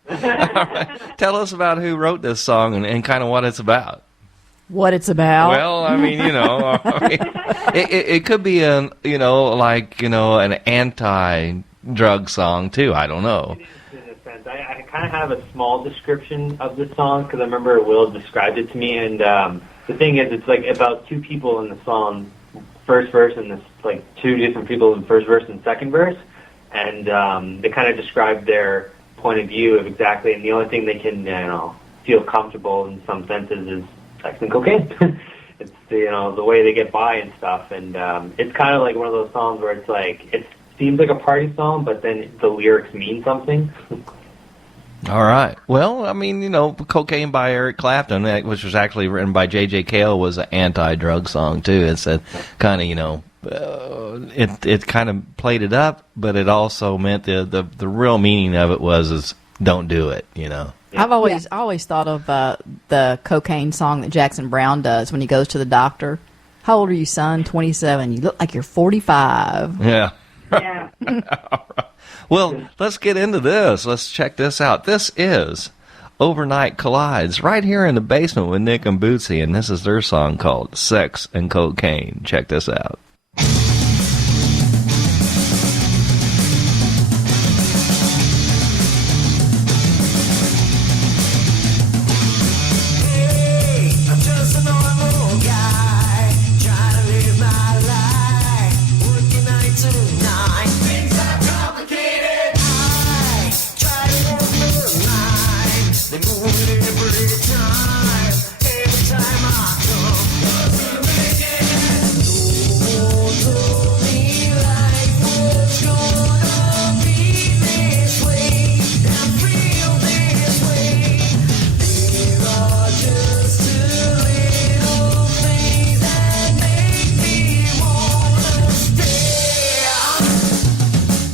All right. Tell us about who wrote this song and kind of what it's about. What it's about? Well, I mean, it could be an anti-drug song too. I don't know. In a sense, I kind of have a small description of this song because I remember Will described it to me, and the thing is, it's like about two people in the song, first verse, and this like two different people in first verse and second verse, and they kind of describe their point of view of exactly, and the only thing they can feel comfortable in some senses is sex and cocaine. It's the way they get by and stuff, and it's kind of like one of those songs where it's like it seems like a party song, but then the lyrics mean something. All right. Well, I mean, Cocaine by Eric Clapton, which was actually written by J.J. Cale, was an anti-drug song too. It's a kind of, it kind of played it up, but it also meant the real meaning of it is don't do it. I've always thought of the cocaine song that Jackson Browne does when he goes to the doctor. How old are you, son? 27. You look like you're 45. Yeah. Yeah. All right. Well, let's get into this. Let's check this out. This is Overnight Collides right here in the basement with Nick and Bootsy, and this is their song called Sex and Cocaine. Check this out. I'm just a normal guy, trying to live my life, working 9 to 9. Things are complicated. I try to override. They move it every time I come. Doesn't make it. No one told me life was gonna be this way, and feel this way. There are just a little things that make me wanna stay.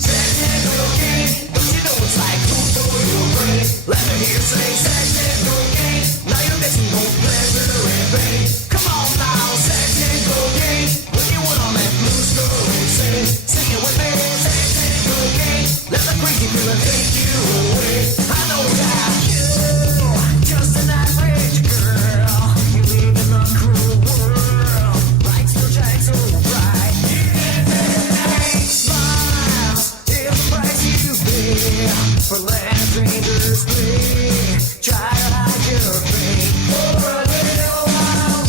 Sex and cocaine, but you know it's like food for your brain. Let me hear you say sex and cocaine. Now you're missing both pleasure and pain. Come on now, sex and cocaine. When you want all that blues go insane. Sing it with me, sex and cocaine. Let the crazy feeling take you away. I know that you're just an average girl. You live in a cruel world. Lights still shine so bright. You can take smiles. It's the price you pay for letting strangers play. Try to hide your pain for a little while.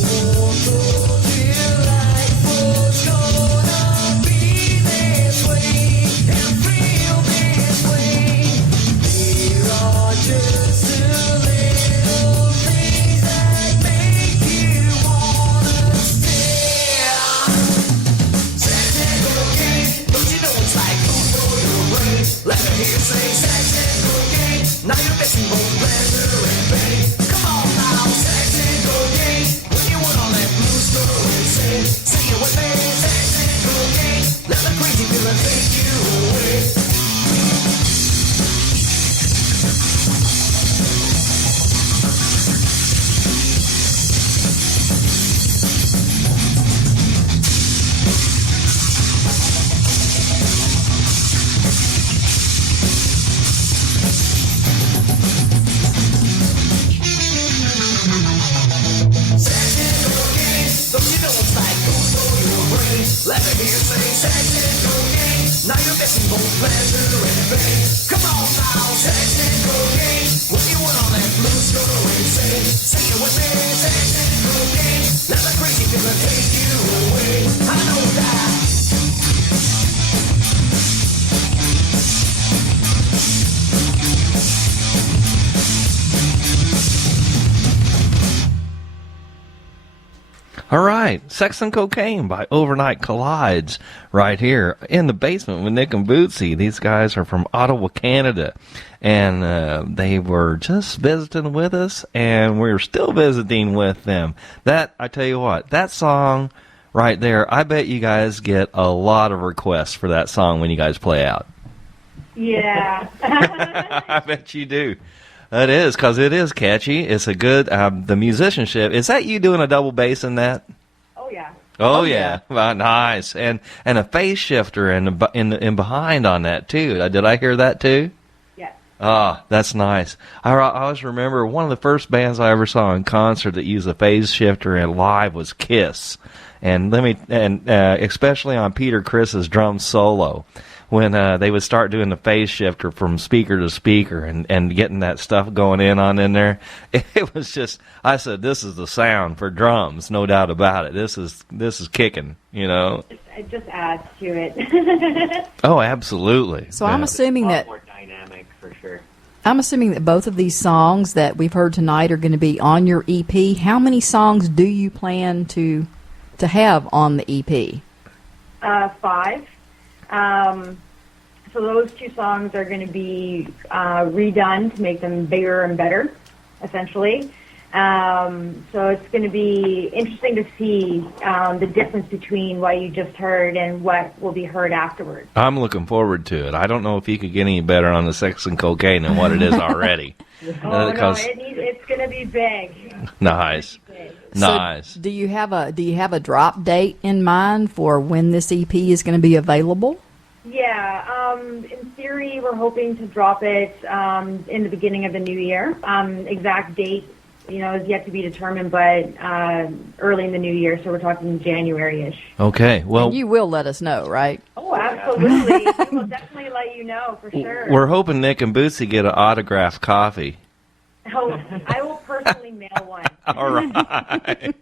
No one told you life was gonna be this way and feel this way. There are just a little things that make you wanna stay. Sex and cocaine, don't you know it's like food for your brain? Let me hear you say sex and cocaine. Now you're missing both pleasure and pain. Come on now, sex and cocaine. When you want all that blues go insane. Sing it with me, sex and cocaine. Let the crazy feeling take you away. Sex and cocaine, don't you know it's like food for your brain? Let me hear you say sex and cocaine. Now you're missing both pleasure and pain. Come on now, sex and cocaine. When you want all that blues go insane. Sing it with me, sex and cocaine. Let the crazy feeling take you away. I know that. All right, Sex and Cocaine by Overnight Collides right here in the basement with Nick and Bootsy. These guys are from Ottawa, Canada, and they were just visiting with us, and we're still visiting with them. That, I tell you what, that song right there, I bet you guys get a lot of requests for that song when you guys play out. Yeah. I bet you do. It is, because it is catchy. It's a good, the musicianship. Is that you doing a double bass in that? Oh, yeah. Oh, yeah. Well, nice. And a phase shifter in behind on that, too. Did I hear that, too? Yeah. Ah, that's nice. I always remember one of the first bands I ever saw in concert that used a phase shifter and live was Kiss. And especially on Peter Criss's drum solo, when they would start doing the phase shifter from speaker to speaker and getting that stuff going in there. It was just, I said, this is the sound for drums, no doubt about it. This is kicking, you know. It just adds to it. Oh, absolutely. So I'm assuming that more dynamic for sure. I'm assuming that both of these songs that we've heard tonight are going to be on your EP. How many songs do you plan to have on the EP? 5. So those 2 songs are going to be redone to make them bigger and better, essentially. So it's going to be interesting to see the difference between what you just heard and what will be heard afterwards. I'm looking forward to it. I don't know if you could get any better on the Sex and Cocaine than what it is already. No, it's going to be big. Nice. Nice. So do you have a drop date in mind for when this EP is going to be available? Yeah, in theory, we're hoping to drop it in the beginning of the new year. Exact date, is yet to be determined, but early in the new year, so we're talking January-ish. Okay, well... And you will let us know, right? Oh, absolutely. We'll definitely let you know, for sure. We're hoping Nick and Bootsy get an autographed coffee. Oh, I will personally mail one. All right.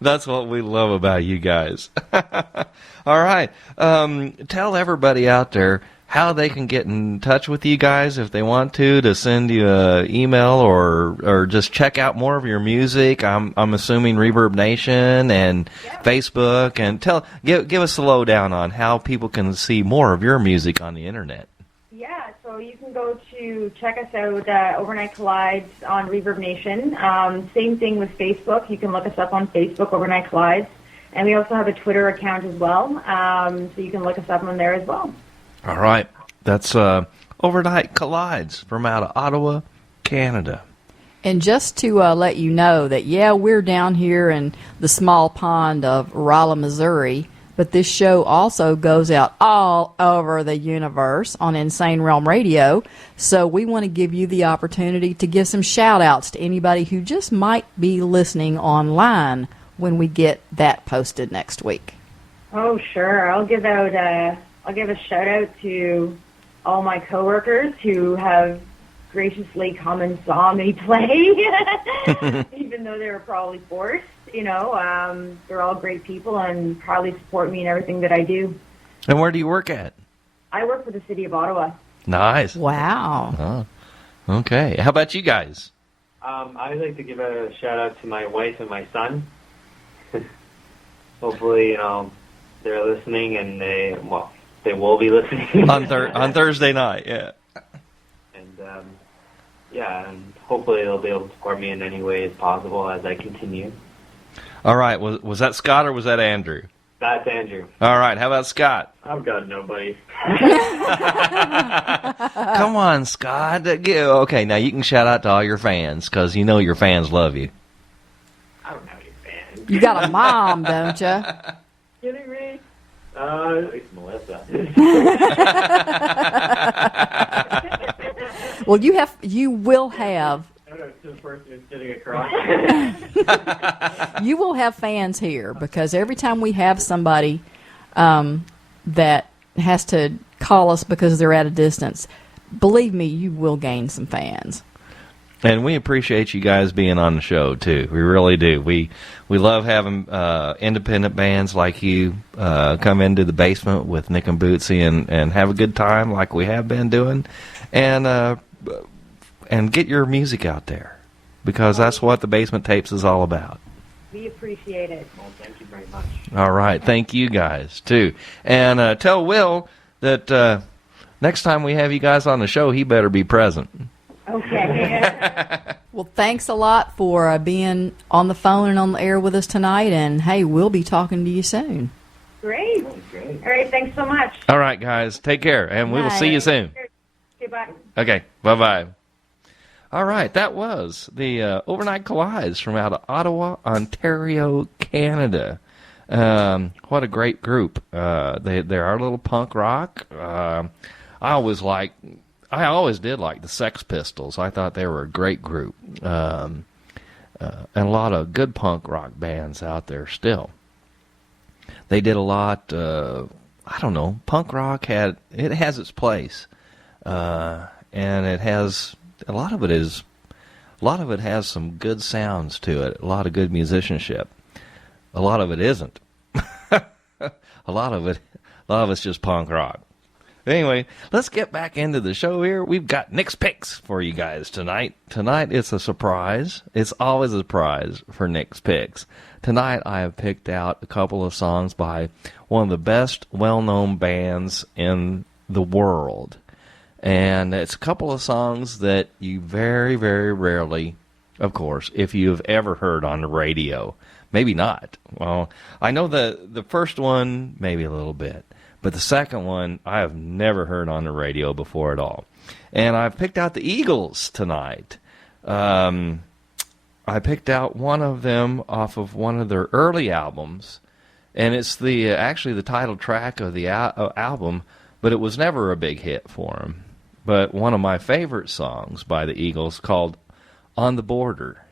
That's what we love about you guys. All right. Tell everybody out there how they can get in touch with you guys if they want to send you an email or just check out more of your music. I'm assuming Reverb Nation and Facebook, and give us a lowdown on how people can see more of your music on the internet. Yeah, so you can go to check us out Overnight Collides on Reverb Nation. Same thing with Facebook. You can look us up on Facebook, Overnight Collides. And we also have a Twitter account as well, so you can look us up on there as well. All right. That's Overnight Collides from out of Ottawa, Canada. And just to let you know that, we're down here in the small pond of Rolla, Missouri, but this show also goes out all over the universe on Insane Realm Radio. So we want to give you the opportunity to give some shout-outs to anybody who just might be listening online when we get that posted next week. Oh, sure. I'll give a shout-out to all my coworkers who have graciously come and saw me play, even though they were probably forced. They're all great people and probably support me in everything that I do. And where do you work at? I work for the city of Ottawa. Nice. Wow. Oh, okay. How about you guys? I'd like to give a shout-out to my wife and my son. Hopefully, they're listening, and they will be listening. on Thursday night, yeah. And, and hopefully they'll be able to support me in any way as possible as I continue. All right. Was that Scott or was that Andrew? That's Andrew. All right. How about Scott? I've got nobody. Come on, Scott. Okay, now you can shout out to all your fans, because you know your fans love you. I don't have any fans. You got a mom, don't you? Kidding me? It's Melissa. Well, you will have. The person who's sitting across. You will have fans here, because every time we have somebody that has to call us because they're at a distance, believe me, you will gain some fans. And we appreciate you guys being on the show, too. We really do. We love having independent bands like you come into the basement with Nick and Bootsy and have a good time like we have been doing. And get your music out there, because that's what the Basement Tapes is all about. We appreciate it. Well, thank much. All right. Thank you guys, too. And tell Will that next time we have you guys on the show, he better be present. Okay. Well, thanks a lot for being on the phone and on the air with us tonight. And, hey, we'll be talking to you soon. Great. All right, thanks so much. All right, guys. Take care, and we will see you soon. Goodbye. Okay. Bye-bye. All right. That was the Overnight Collides from out of Ottawa, Ontario, Canada. What a great group. They are a little punk rock. I always did like the Sex Pistols. I thought they were a great group. And a lot of good punk rock bands out there still. They did a lot, I don't know, punk rock has its place. And it has, a lot of it has some good sounds to it, a lot of good musicianship. A lot of it isn't. A lot of it's just punk rock. Anyway, let's get back into the show here. We've got Nick's Picks for you guys tonight. Tonight it's a surprise. It's always a surprise for Nick's Picks. Tonight I have picked out a couple of songs by one of the best well-known bands in the world. And it's a couple of songs that you very, very rarely, of course, if you've ever heard on the radio. Maybe not. Well, I know the first one, maybe a little bit. But the second one, I have never heard on the radio before at all. And I've picked out the Eagles tonight. I picked out one of them off of one of their early albums. And it's actually the title track of the album, but it was never a big hit for them. But one of my favorite songs by the Eagles called On the Border.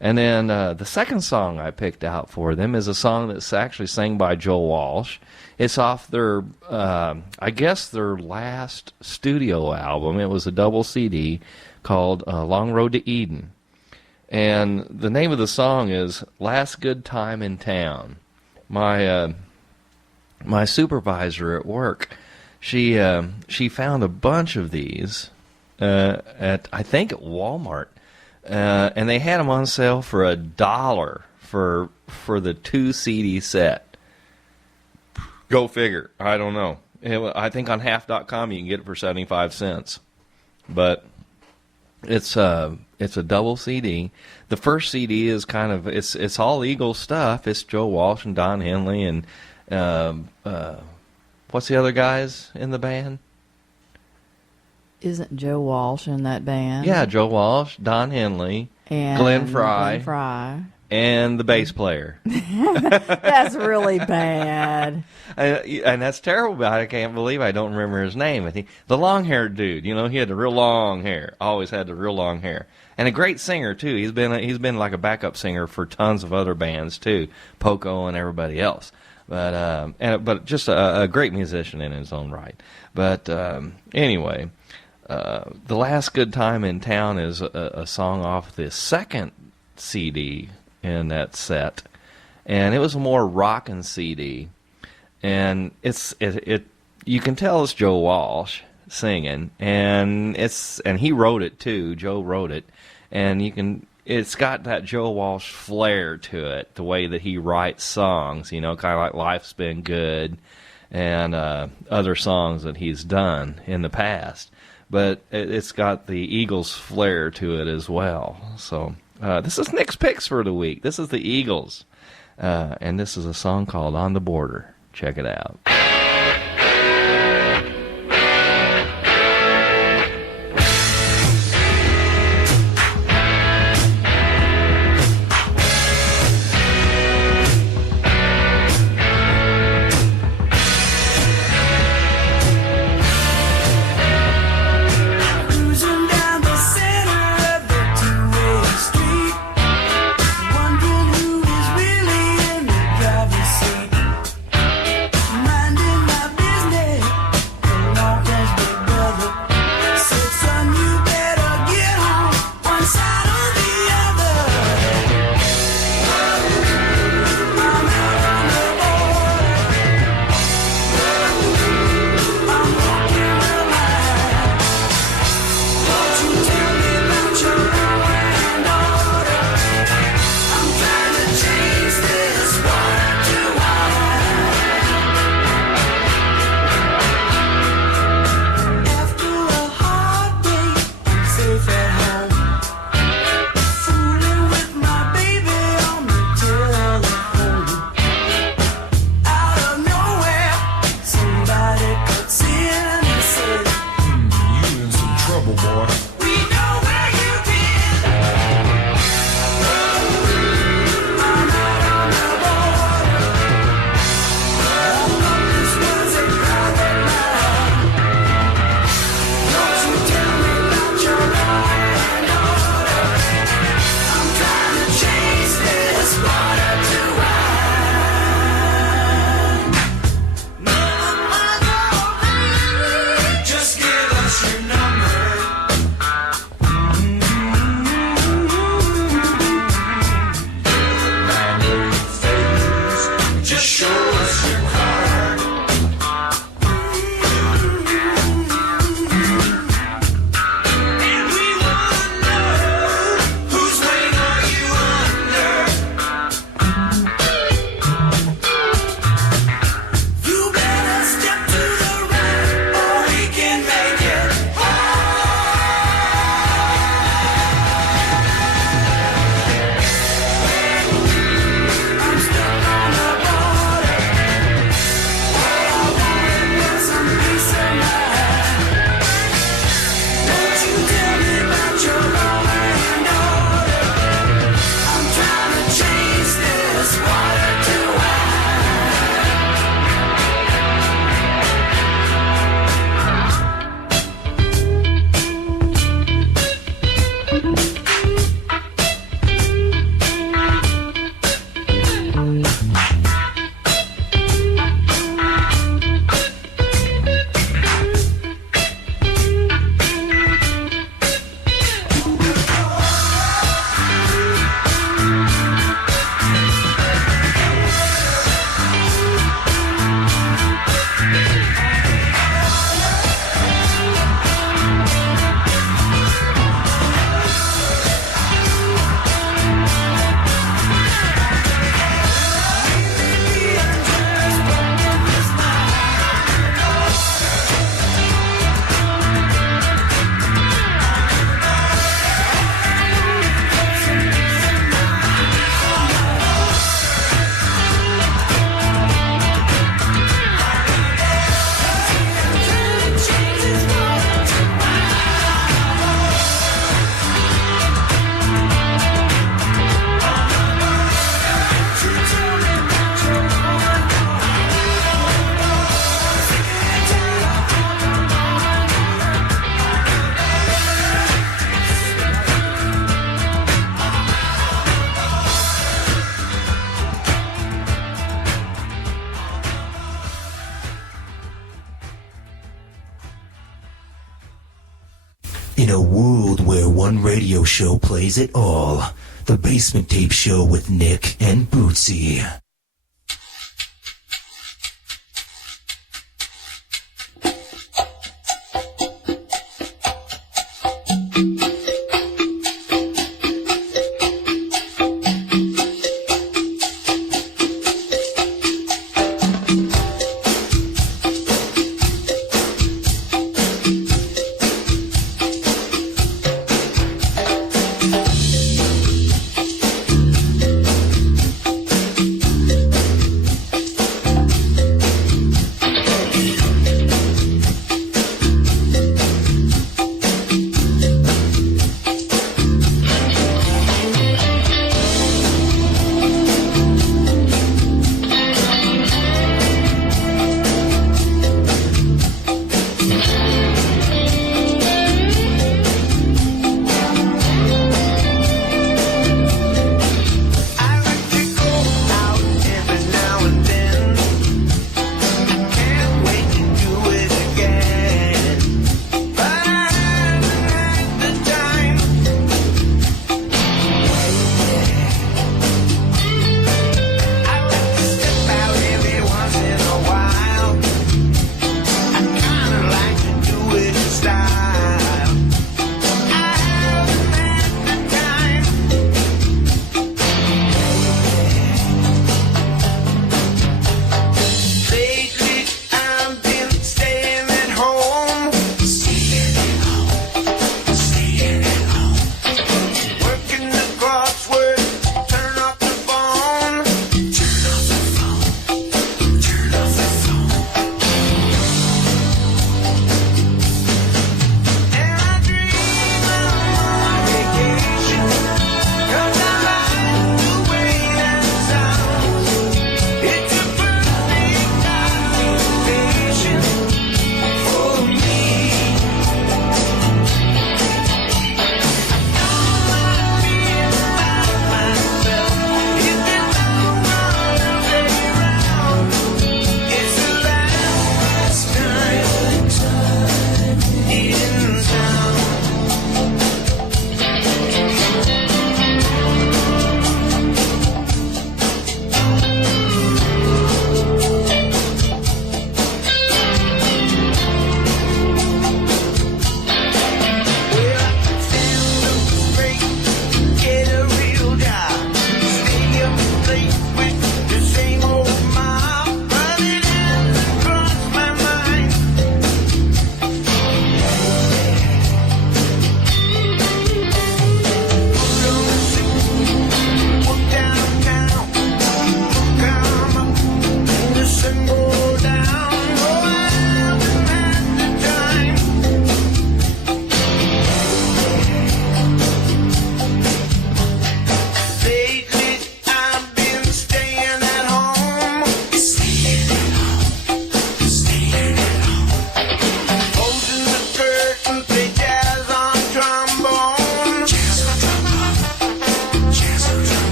And then the second song I picked out for them is a song that's actually sang by Joe Walsh. It's off their, I guess, their last studio album. It was a double CD called Long Road to Eden. And the name of the song is Last Good Time in Town. My supervisor at work, she found a bunch of these I think at Walmart. And they had them on sale for $1 for the 2 CD set. Go figure. I don't know. I think on half.com you can get it for 75 cents. But it's a double CD. The first CD is kind of it's all Eagles stuff. It's Joe Walsh and Don Henley and what's the other guys in the band? Isn't Joe Walsh in that band? Yeah, Joe Walsh, Don Henley, and Glenn Fry, and the bass player. That's really bad. And that's terrible. I can't believe I don't remember his name. The long-haired dude, he had the real long hair. Always had the real long hair. And a great singer too. He's been like a backup singer for tons of other bands too, Poco and everybody else. But just a great musician in his own right. But anyway. The Last Good Time in Town is a song off the second CD in that set, and it was a more rockin' CD, and you can tell it's Joe Walsh singing, and he wrote it too. Joe wrote it, and it's got that Joe Walsh flair to it, the way that he writes songs, kind of like Life's Been Good, and other songs that he's done in the past. But it's got the Eagles flair to it as well. So this is Nick's Picks for the week. This is the Eagles. And this is a song called On the Border. Check it out. Wondering who is really in the driver's seat. In a world where one radio show plays it all, the Basement Tape Show with Nick and Bootsy.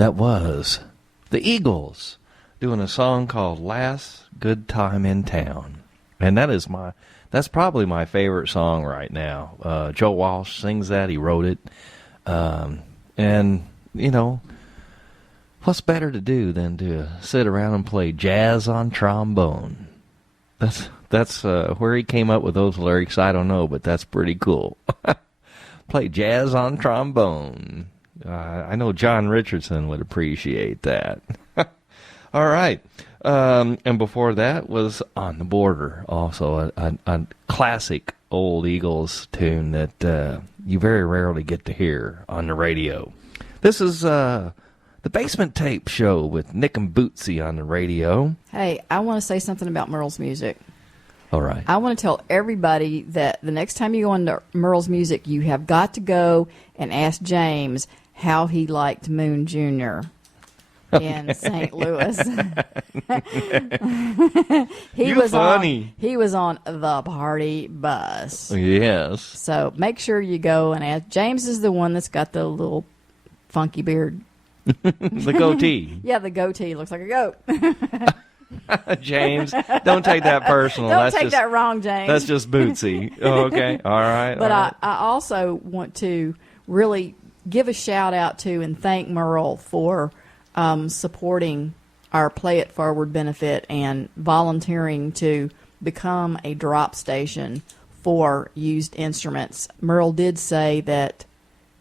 That was the Eagles doing a song called Last Good Time in Town. And that's probably my favorite song right now. Joe Walsh sings that. He wrote it. And, you know, what's better to do than to sit around and play jazz on trombone? That's where he came up with those lyrics. I don't know, but that's pretty cool. Play jazz on trombone. I know John Richardson would appreciate that. All right. And before that was On the Border, also a classic old Eagles tune that you very rarely get to hear on the radio. This is the Basement Tape Show with Nick and Bootsy on the radio. Hey, I want to say something about Merle's music. All right. I want to tell everybody that the next time you go into Merle's music, you have got to go and ask James how he liked Moon Jr. in St. Louis. He was funny. He was on the party bus. Yes. So make sure you go and ask. James is the one that's got the little funky beard. The goatee. Yeah, the goatee looks like a goat. James, don't take that personal. Don't take that wrong, James. That's just Bootsy. Oh, okay. All right. But all right. I also want to really give a shout out to and thank Merle for supporting our Play It Forward benefit and volunteering to become a drop station for used instruments. Merle did say that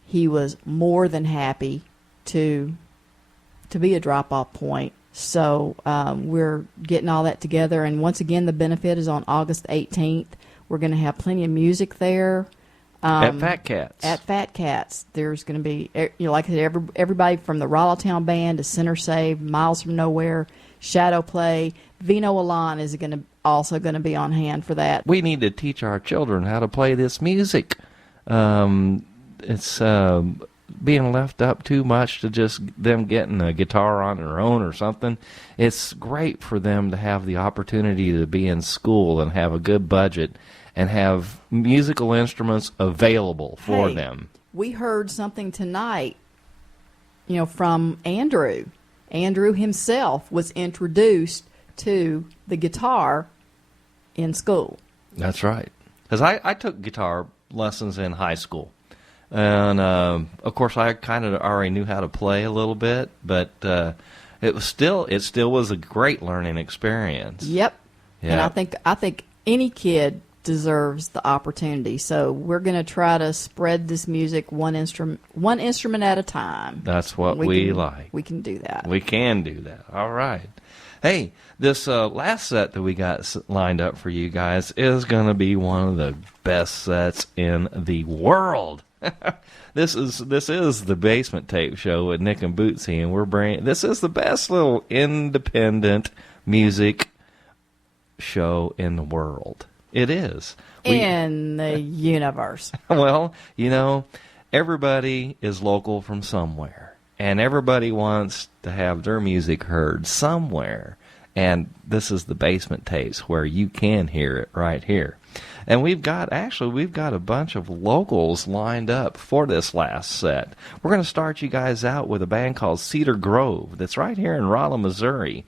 he was more than happy to be a drop-off point. So we're getting all that together. And once again, the benefit is on August 18th. We're going to have plenty of music there. At Fat Cats. At Fat Cats. There's going to be, like I said, everybody from the Rollatown Band to Center Save, Miles from Nowhere, Shadow Play. Vino Alon is also going to be on hand for that. We need to teach our children how to play this music. It's being left up too much to just them getting a guitar on their own or something. It's great for them to have the opportunity to be in school and have a good budget and have musical instruments available for them. We heard something tonight, from Andrew. Andrew himself was introduced to the guitar in school. That's right. Because I took guitar lessons in high school. And, of course, I kind of already knew how to play a little bit, but it still was a great learning experience. Yep. Yeah. And I think any kid deserves the opportunity. So we're going to try to spread this music one instrument at a time. That's what we like. We can do that. We can do that. All right. Hey, this last set that we got lined up for you guys is going to be one of the best sets in the world. This is the Basement Tape Show with Nick and Bootsy, and this is the best little independent music show in the world. It is. In the universe. Well, everybody is local from somewhere, and everybody wants to have their music heard somewhere. And this is the Basement Tapes where you can hear it right here. And we've got a bunch of locals lined up for this last set. We're going to start you guys out with a band called Cedar Grove that's right here in Rolla, Missouri.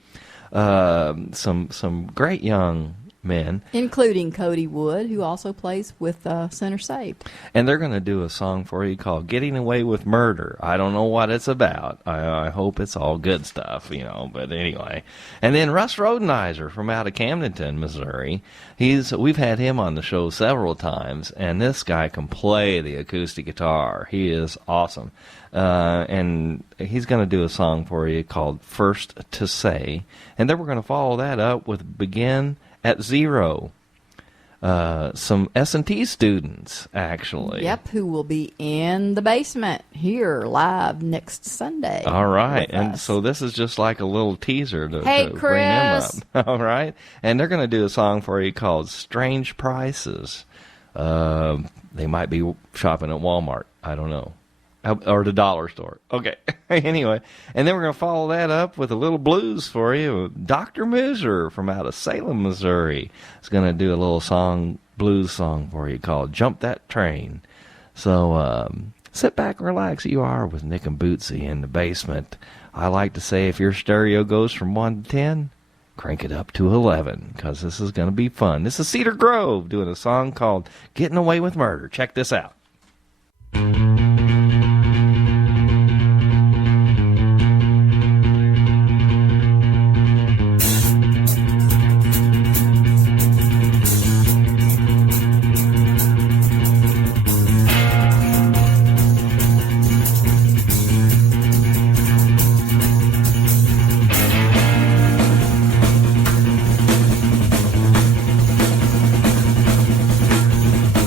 Some great young men. Including Cody Wood, who also plays with Center Save. And they're going to do a song for you called Getting Away with Murder. I don't know what it's about. I hope it's all good stuff, but anyway. And then Russ Rodenizer from out of Camdenton, Missouri. We've had him on the show several times, and this guy can play the acoustic guitar. He is awesome. And he's going to do a song for you called First to Say. And then we're going to follow that up with Begin at Zero. Some S&T students, actually. Yep, who will be in the basement here live next Sunday. All right, and so this is just like a little teaser to Hey, bring them Chris. up. All right, and they're going to do a song for you called Strange Prices. They might be shopping at Walmart. I don't know. Or the dollar store. Okay. Anyway, and then we're going to follow that up with a little blues for you. Dr. Mooser from out of Salem, Missouri is going to do a little blues song for you called Jump That Train. So Sit back and relax. You are with Nick and Bootsy in the basement. I like to say if your stereo goes from 1 to 10, crank it up to 11, because this is going to be fun. This is Cedar Grove doing a song called Getting Away with Murder. Check this out.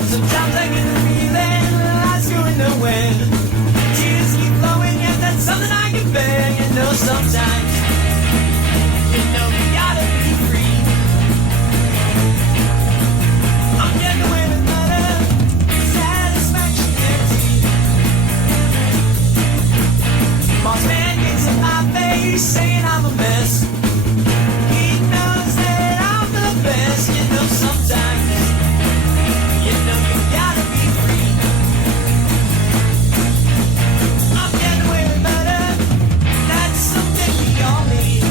Sometimes I get the feeling life's going nowhere. Tears keep flowing, and that's something I can bear. You know, sometimes you know you gotta be free. I'm getting away with murder, satisfaction empty. Boss man gets in my face, saying I'm a mess. He knows that I'm the best. You know, sometimes. You know you gotta be free. I'm getting away with murder. That's something we all need.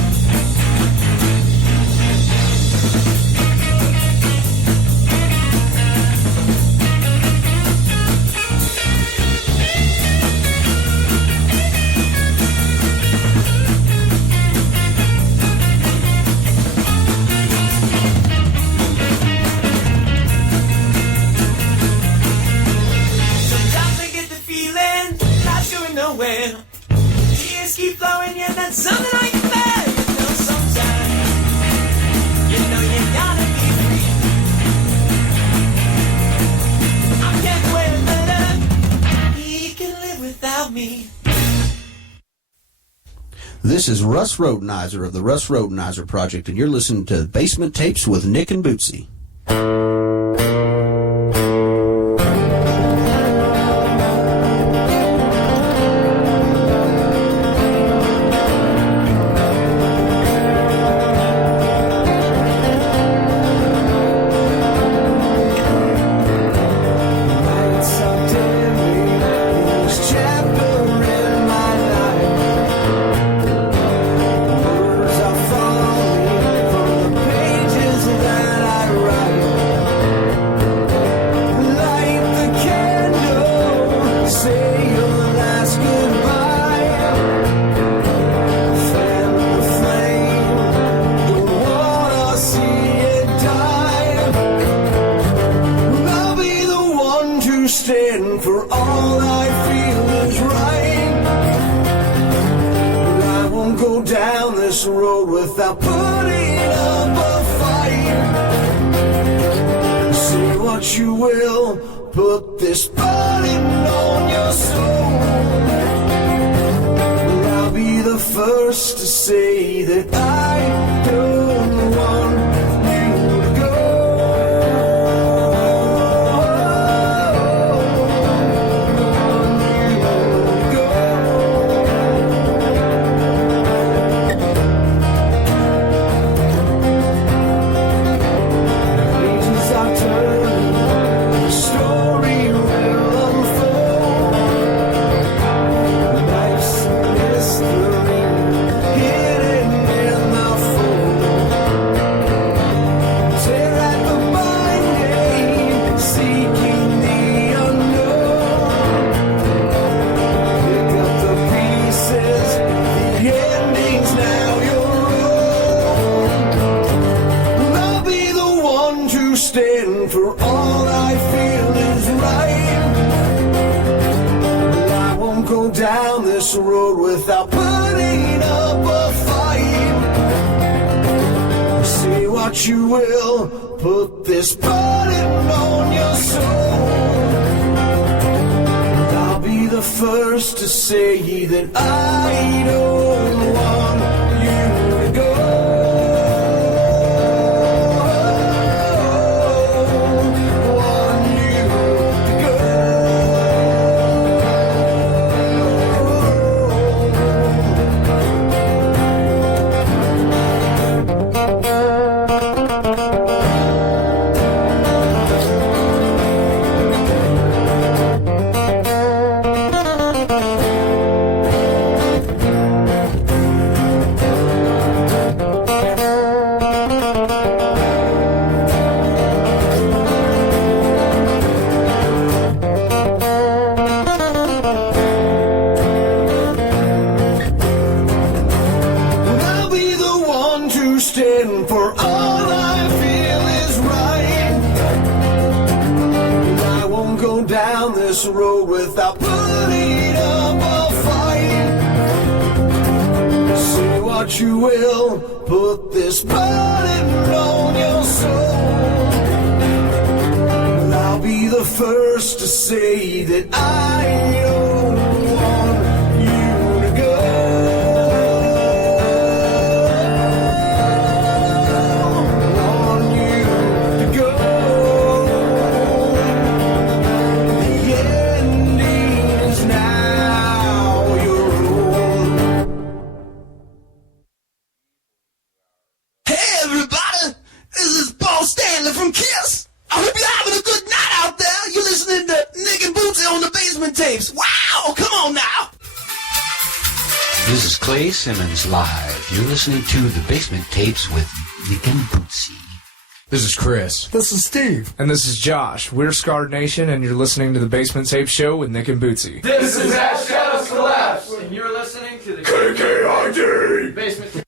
Sometimes I get the feeling life's going nowhere. Tears keep flowing, yeah, that's something I can bear. You know, sometimes you know you gotta be free. I'm getting away with murder. He can live without me. This is Russ Rodenizer of the Russ Rodenizer Project, and you're listening to Basement Tapes with Nick and Bootsy. Nights are dim, each chapter in my life. Words are falling from the pages that I write. Light the candle, say your last goodbye. Fan the flame, don't wanna see it die. I'll be the one to stand for all I feel is right. But I won't go down this road without putting up a fight. Say what you will, put this burden on your soul. But I'll be the first to say that I don't want you to go. Pages are turning, the story will unfold. Life's a mystery hidden in the fold. Tear at the binding, seeking the unknown. Pick up the pieces, the ending's now your own. I'll be the one to stand for all I feel is right. But I won't go down this road without putting up a fight. Say what you will, put this burden on your soul. And I'll be the first to say that I don't want you to go. Want you to go. this road without putting up a fight. Say what you will, put this burden on your soul. Well, I'll be the first to say that I don't want you to go. Want you to go. The ending is now your own. Hey everybody, this is Paul Stanley from KISS. I hope you're having a good night out there. You're listening to Nick and Bootsy on the Basement Tapes. Wow, come on now. This is Clay Simmons live. You're listening to the Basement Tapes with Nick and Bootsy. This is Chris. This is Steve. And this is Josh. We're Scarred Nation, and you're listening to the Basement Tape Show with Nick and Bootsy. This is At Shadows Collapse, and you're listening to the KKID Basement Tape.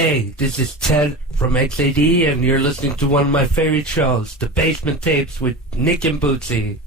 Hey, this is Ted from XAD, and you're listening to one of my favorite shows, The Basement Tapes with Nick and Bootsy.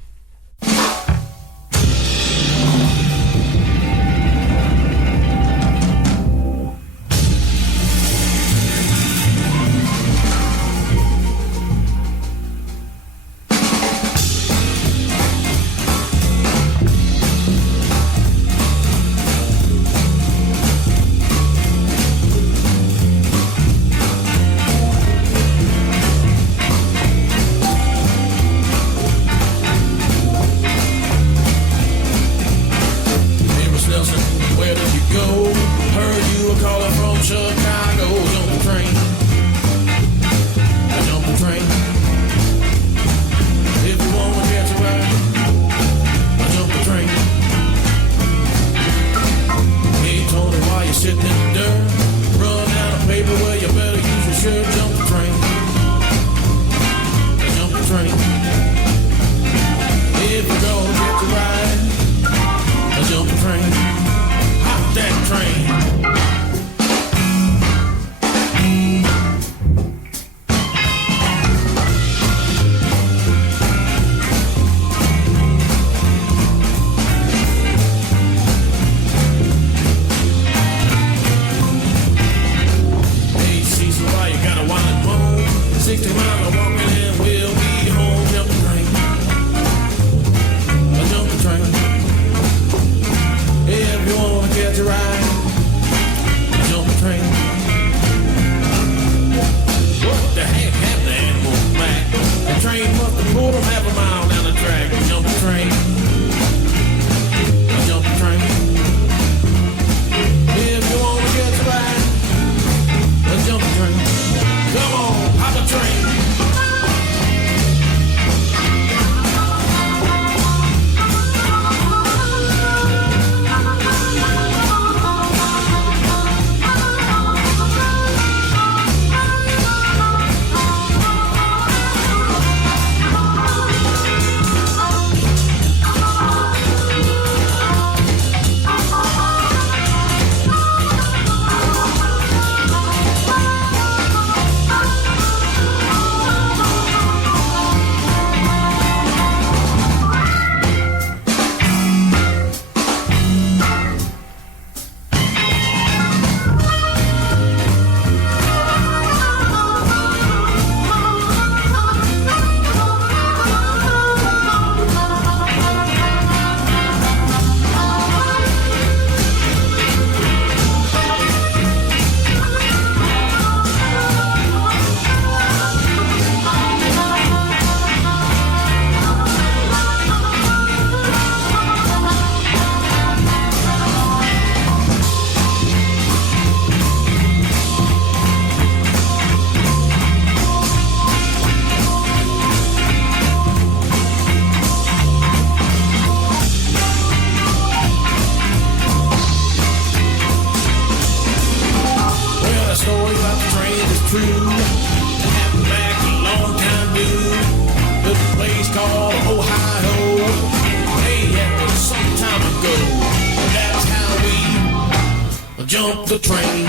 Jump the train.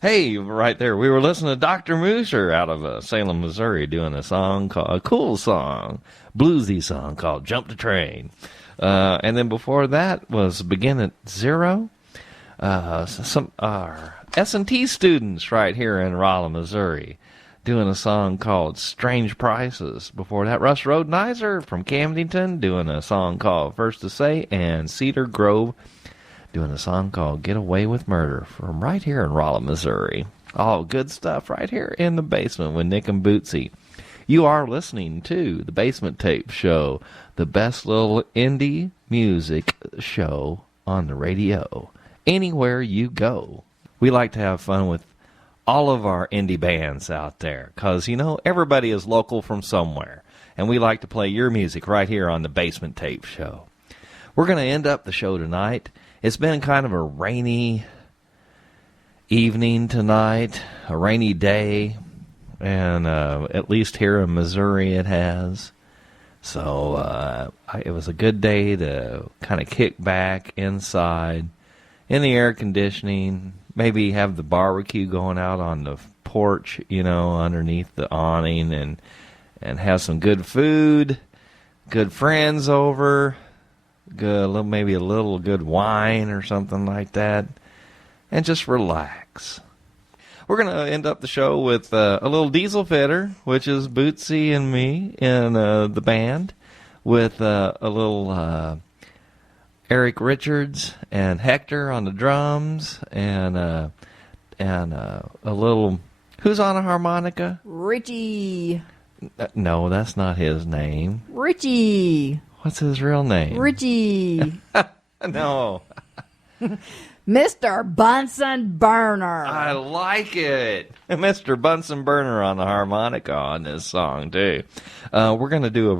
Hey, right there, we were listening to Dr. Mooser out of Salem, Missouri, doing a cool song, bluesy song called Jump the Train. And then before that was Begin at Zero. Some S&T students right here in Rolla, Missouri, doing a song called Strange Prices. Before that, Russ Rodenizer from Camdenton doing a song called First to Say, and Cedar Grove doing a song called Get Away with Murder from right here in Rolla, Missouri. All good stuff right here in the basement with Nick and Bootsy. You are listening to the Basement Tape Show, the best little indie music show on the radio. Anywhere you go. We like to have fun with all of our indie bands out there, because, you know, everybody is local from somewhere, and we like to play your music right here on the Basement Tape Show. We're going to end up the show tonight. It's been kind of a rainy evening tonight, a rainy day, and at least here in Missouri it has. So it was a good day to kind of kick back inside in the air conditioning, maybe have the barbecue going out on the porch, you know, underneath the awning, and have some good food, good friends over, maybe a little good wine or something like that, and just relax. We're going to end up the show with a little Diesel Fitter, which is Bootsy and me in the band, with a little Eric Richards and Hector on the drums, and a little... Who's on a harmonica? Richie. No, that's not his name. Richie. What's his real name? Richie. No. Mr. Bunsen Burner. I like it. Mr. Bunsen Burner on the harmonica on this song, too. We're going to do our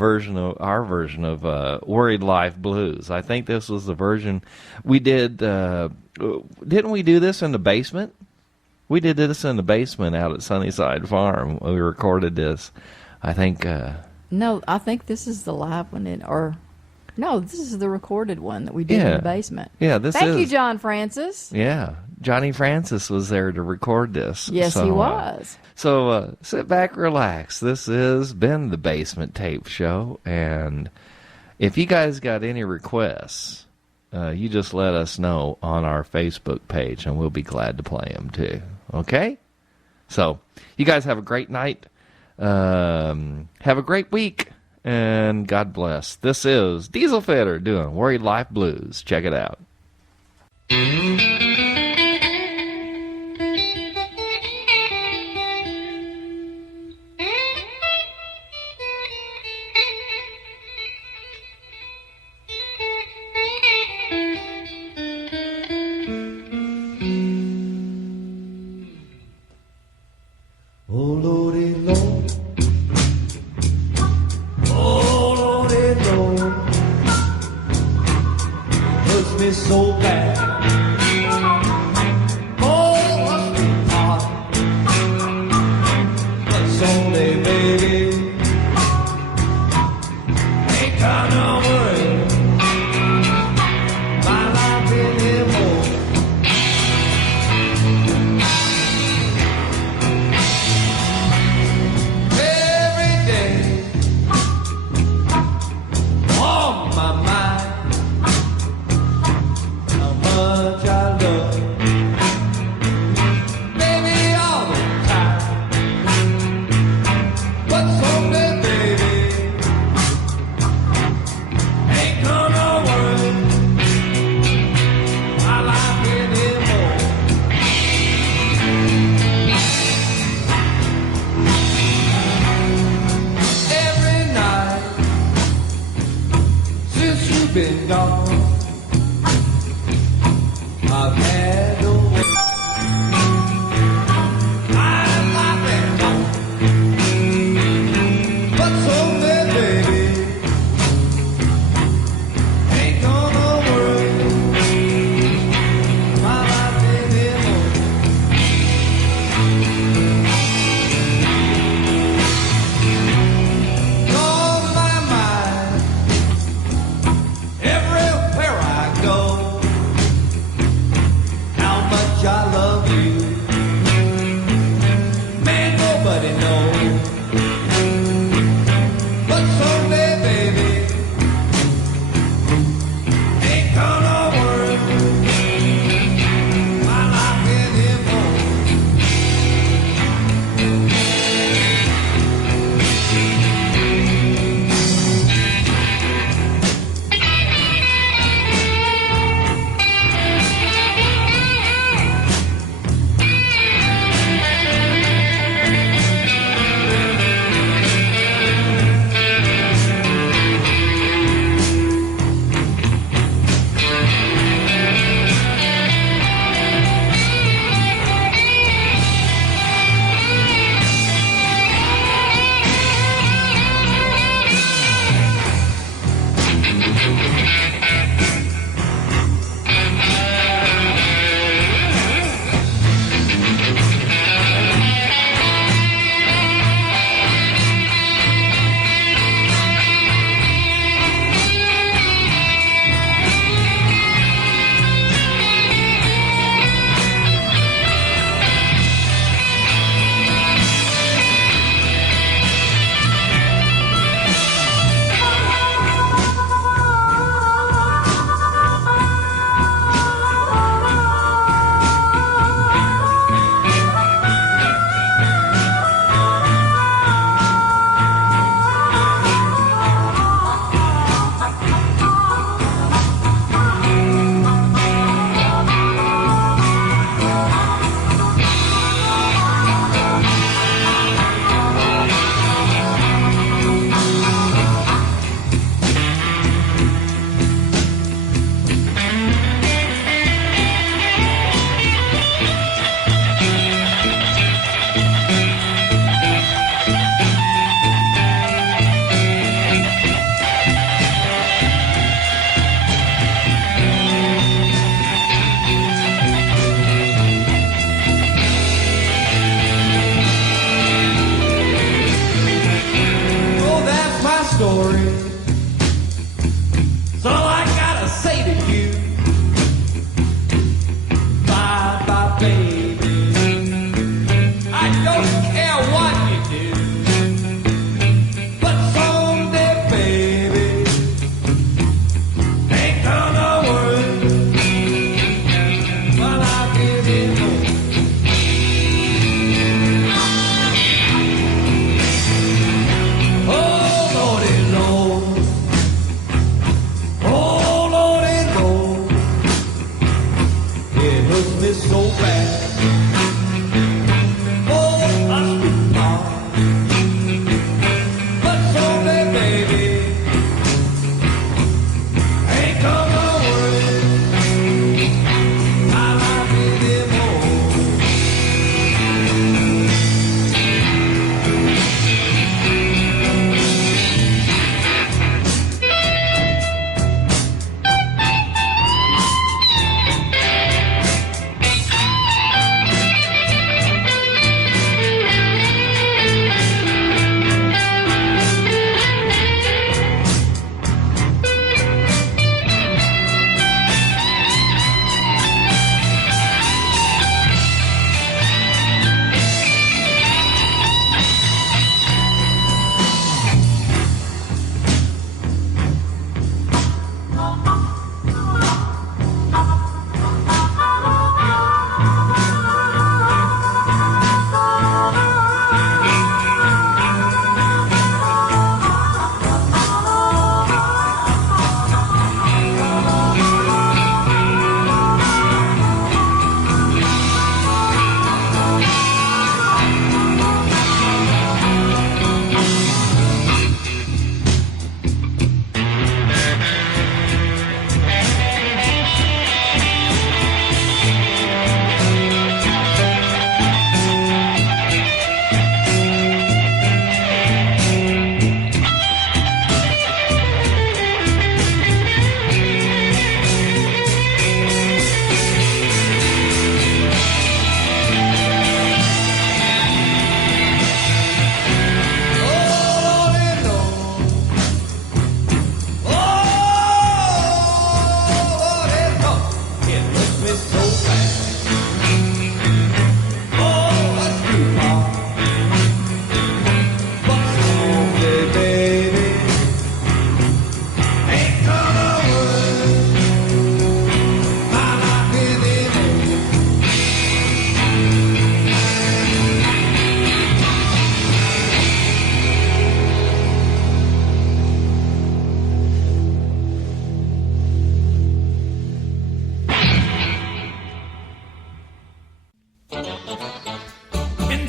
version of Worried Life Blues. I think this was the version we did. Didn't we do this in the basement? We did this in the basement out at Sunnyside Farm. We recorded this. I think... No, I think this is the live one. No, this is the recorded one that we did in the basement. Yeah, Thank you, John Francis. Yeah, Johnny Francis was there to record this. Yes, he was. So sit back, relax. This has been the Basement Tape Show, and if you guys got any requests, you just let us know on our Facebook page, and we'll be glad to play them too. Okay? So, you guys have a great night. Have a great week, and God bless. This is Diesel Fitter doing Worried Life Blues. Check it out. Oh, Lordy, Lord. Oh, Lordy, Lord. Hurts me so bad. Oh, sweetheart. But someday, baby, ain't kinda worried. My life in here more. On my mind, how much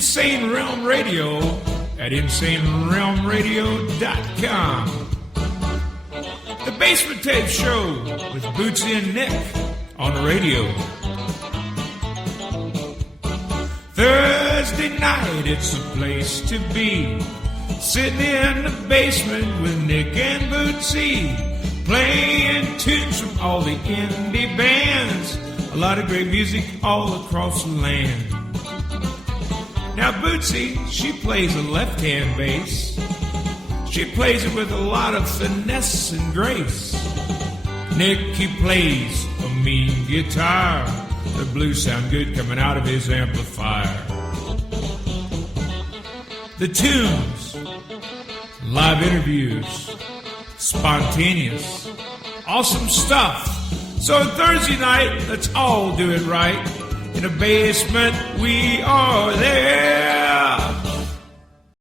Insane Realm Radio at InsaneRealmRadio.com. The Basement Tape Show with Bootsy and Nick on the radio. Thursday night, it's a place to be. Sitting in the basement with Nick and Bootsy, playing tunes from all the indie bands. A lot of great music all across the land. Now Bootsy, she plays a left-hand bass. She plays it with a lot of finesse and grace. Nick, he plays a mean guitar. The blues sound good coming out of his amplifier. The tunes, live interviews, spontaneous, awesome stuff. So Thursday night, let's all do it right. In a basement, we are there.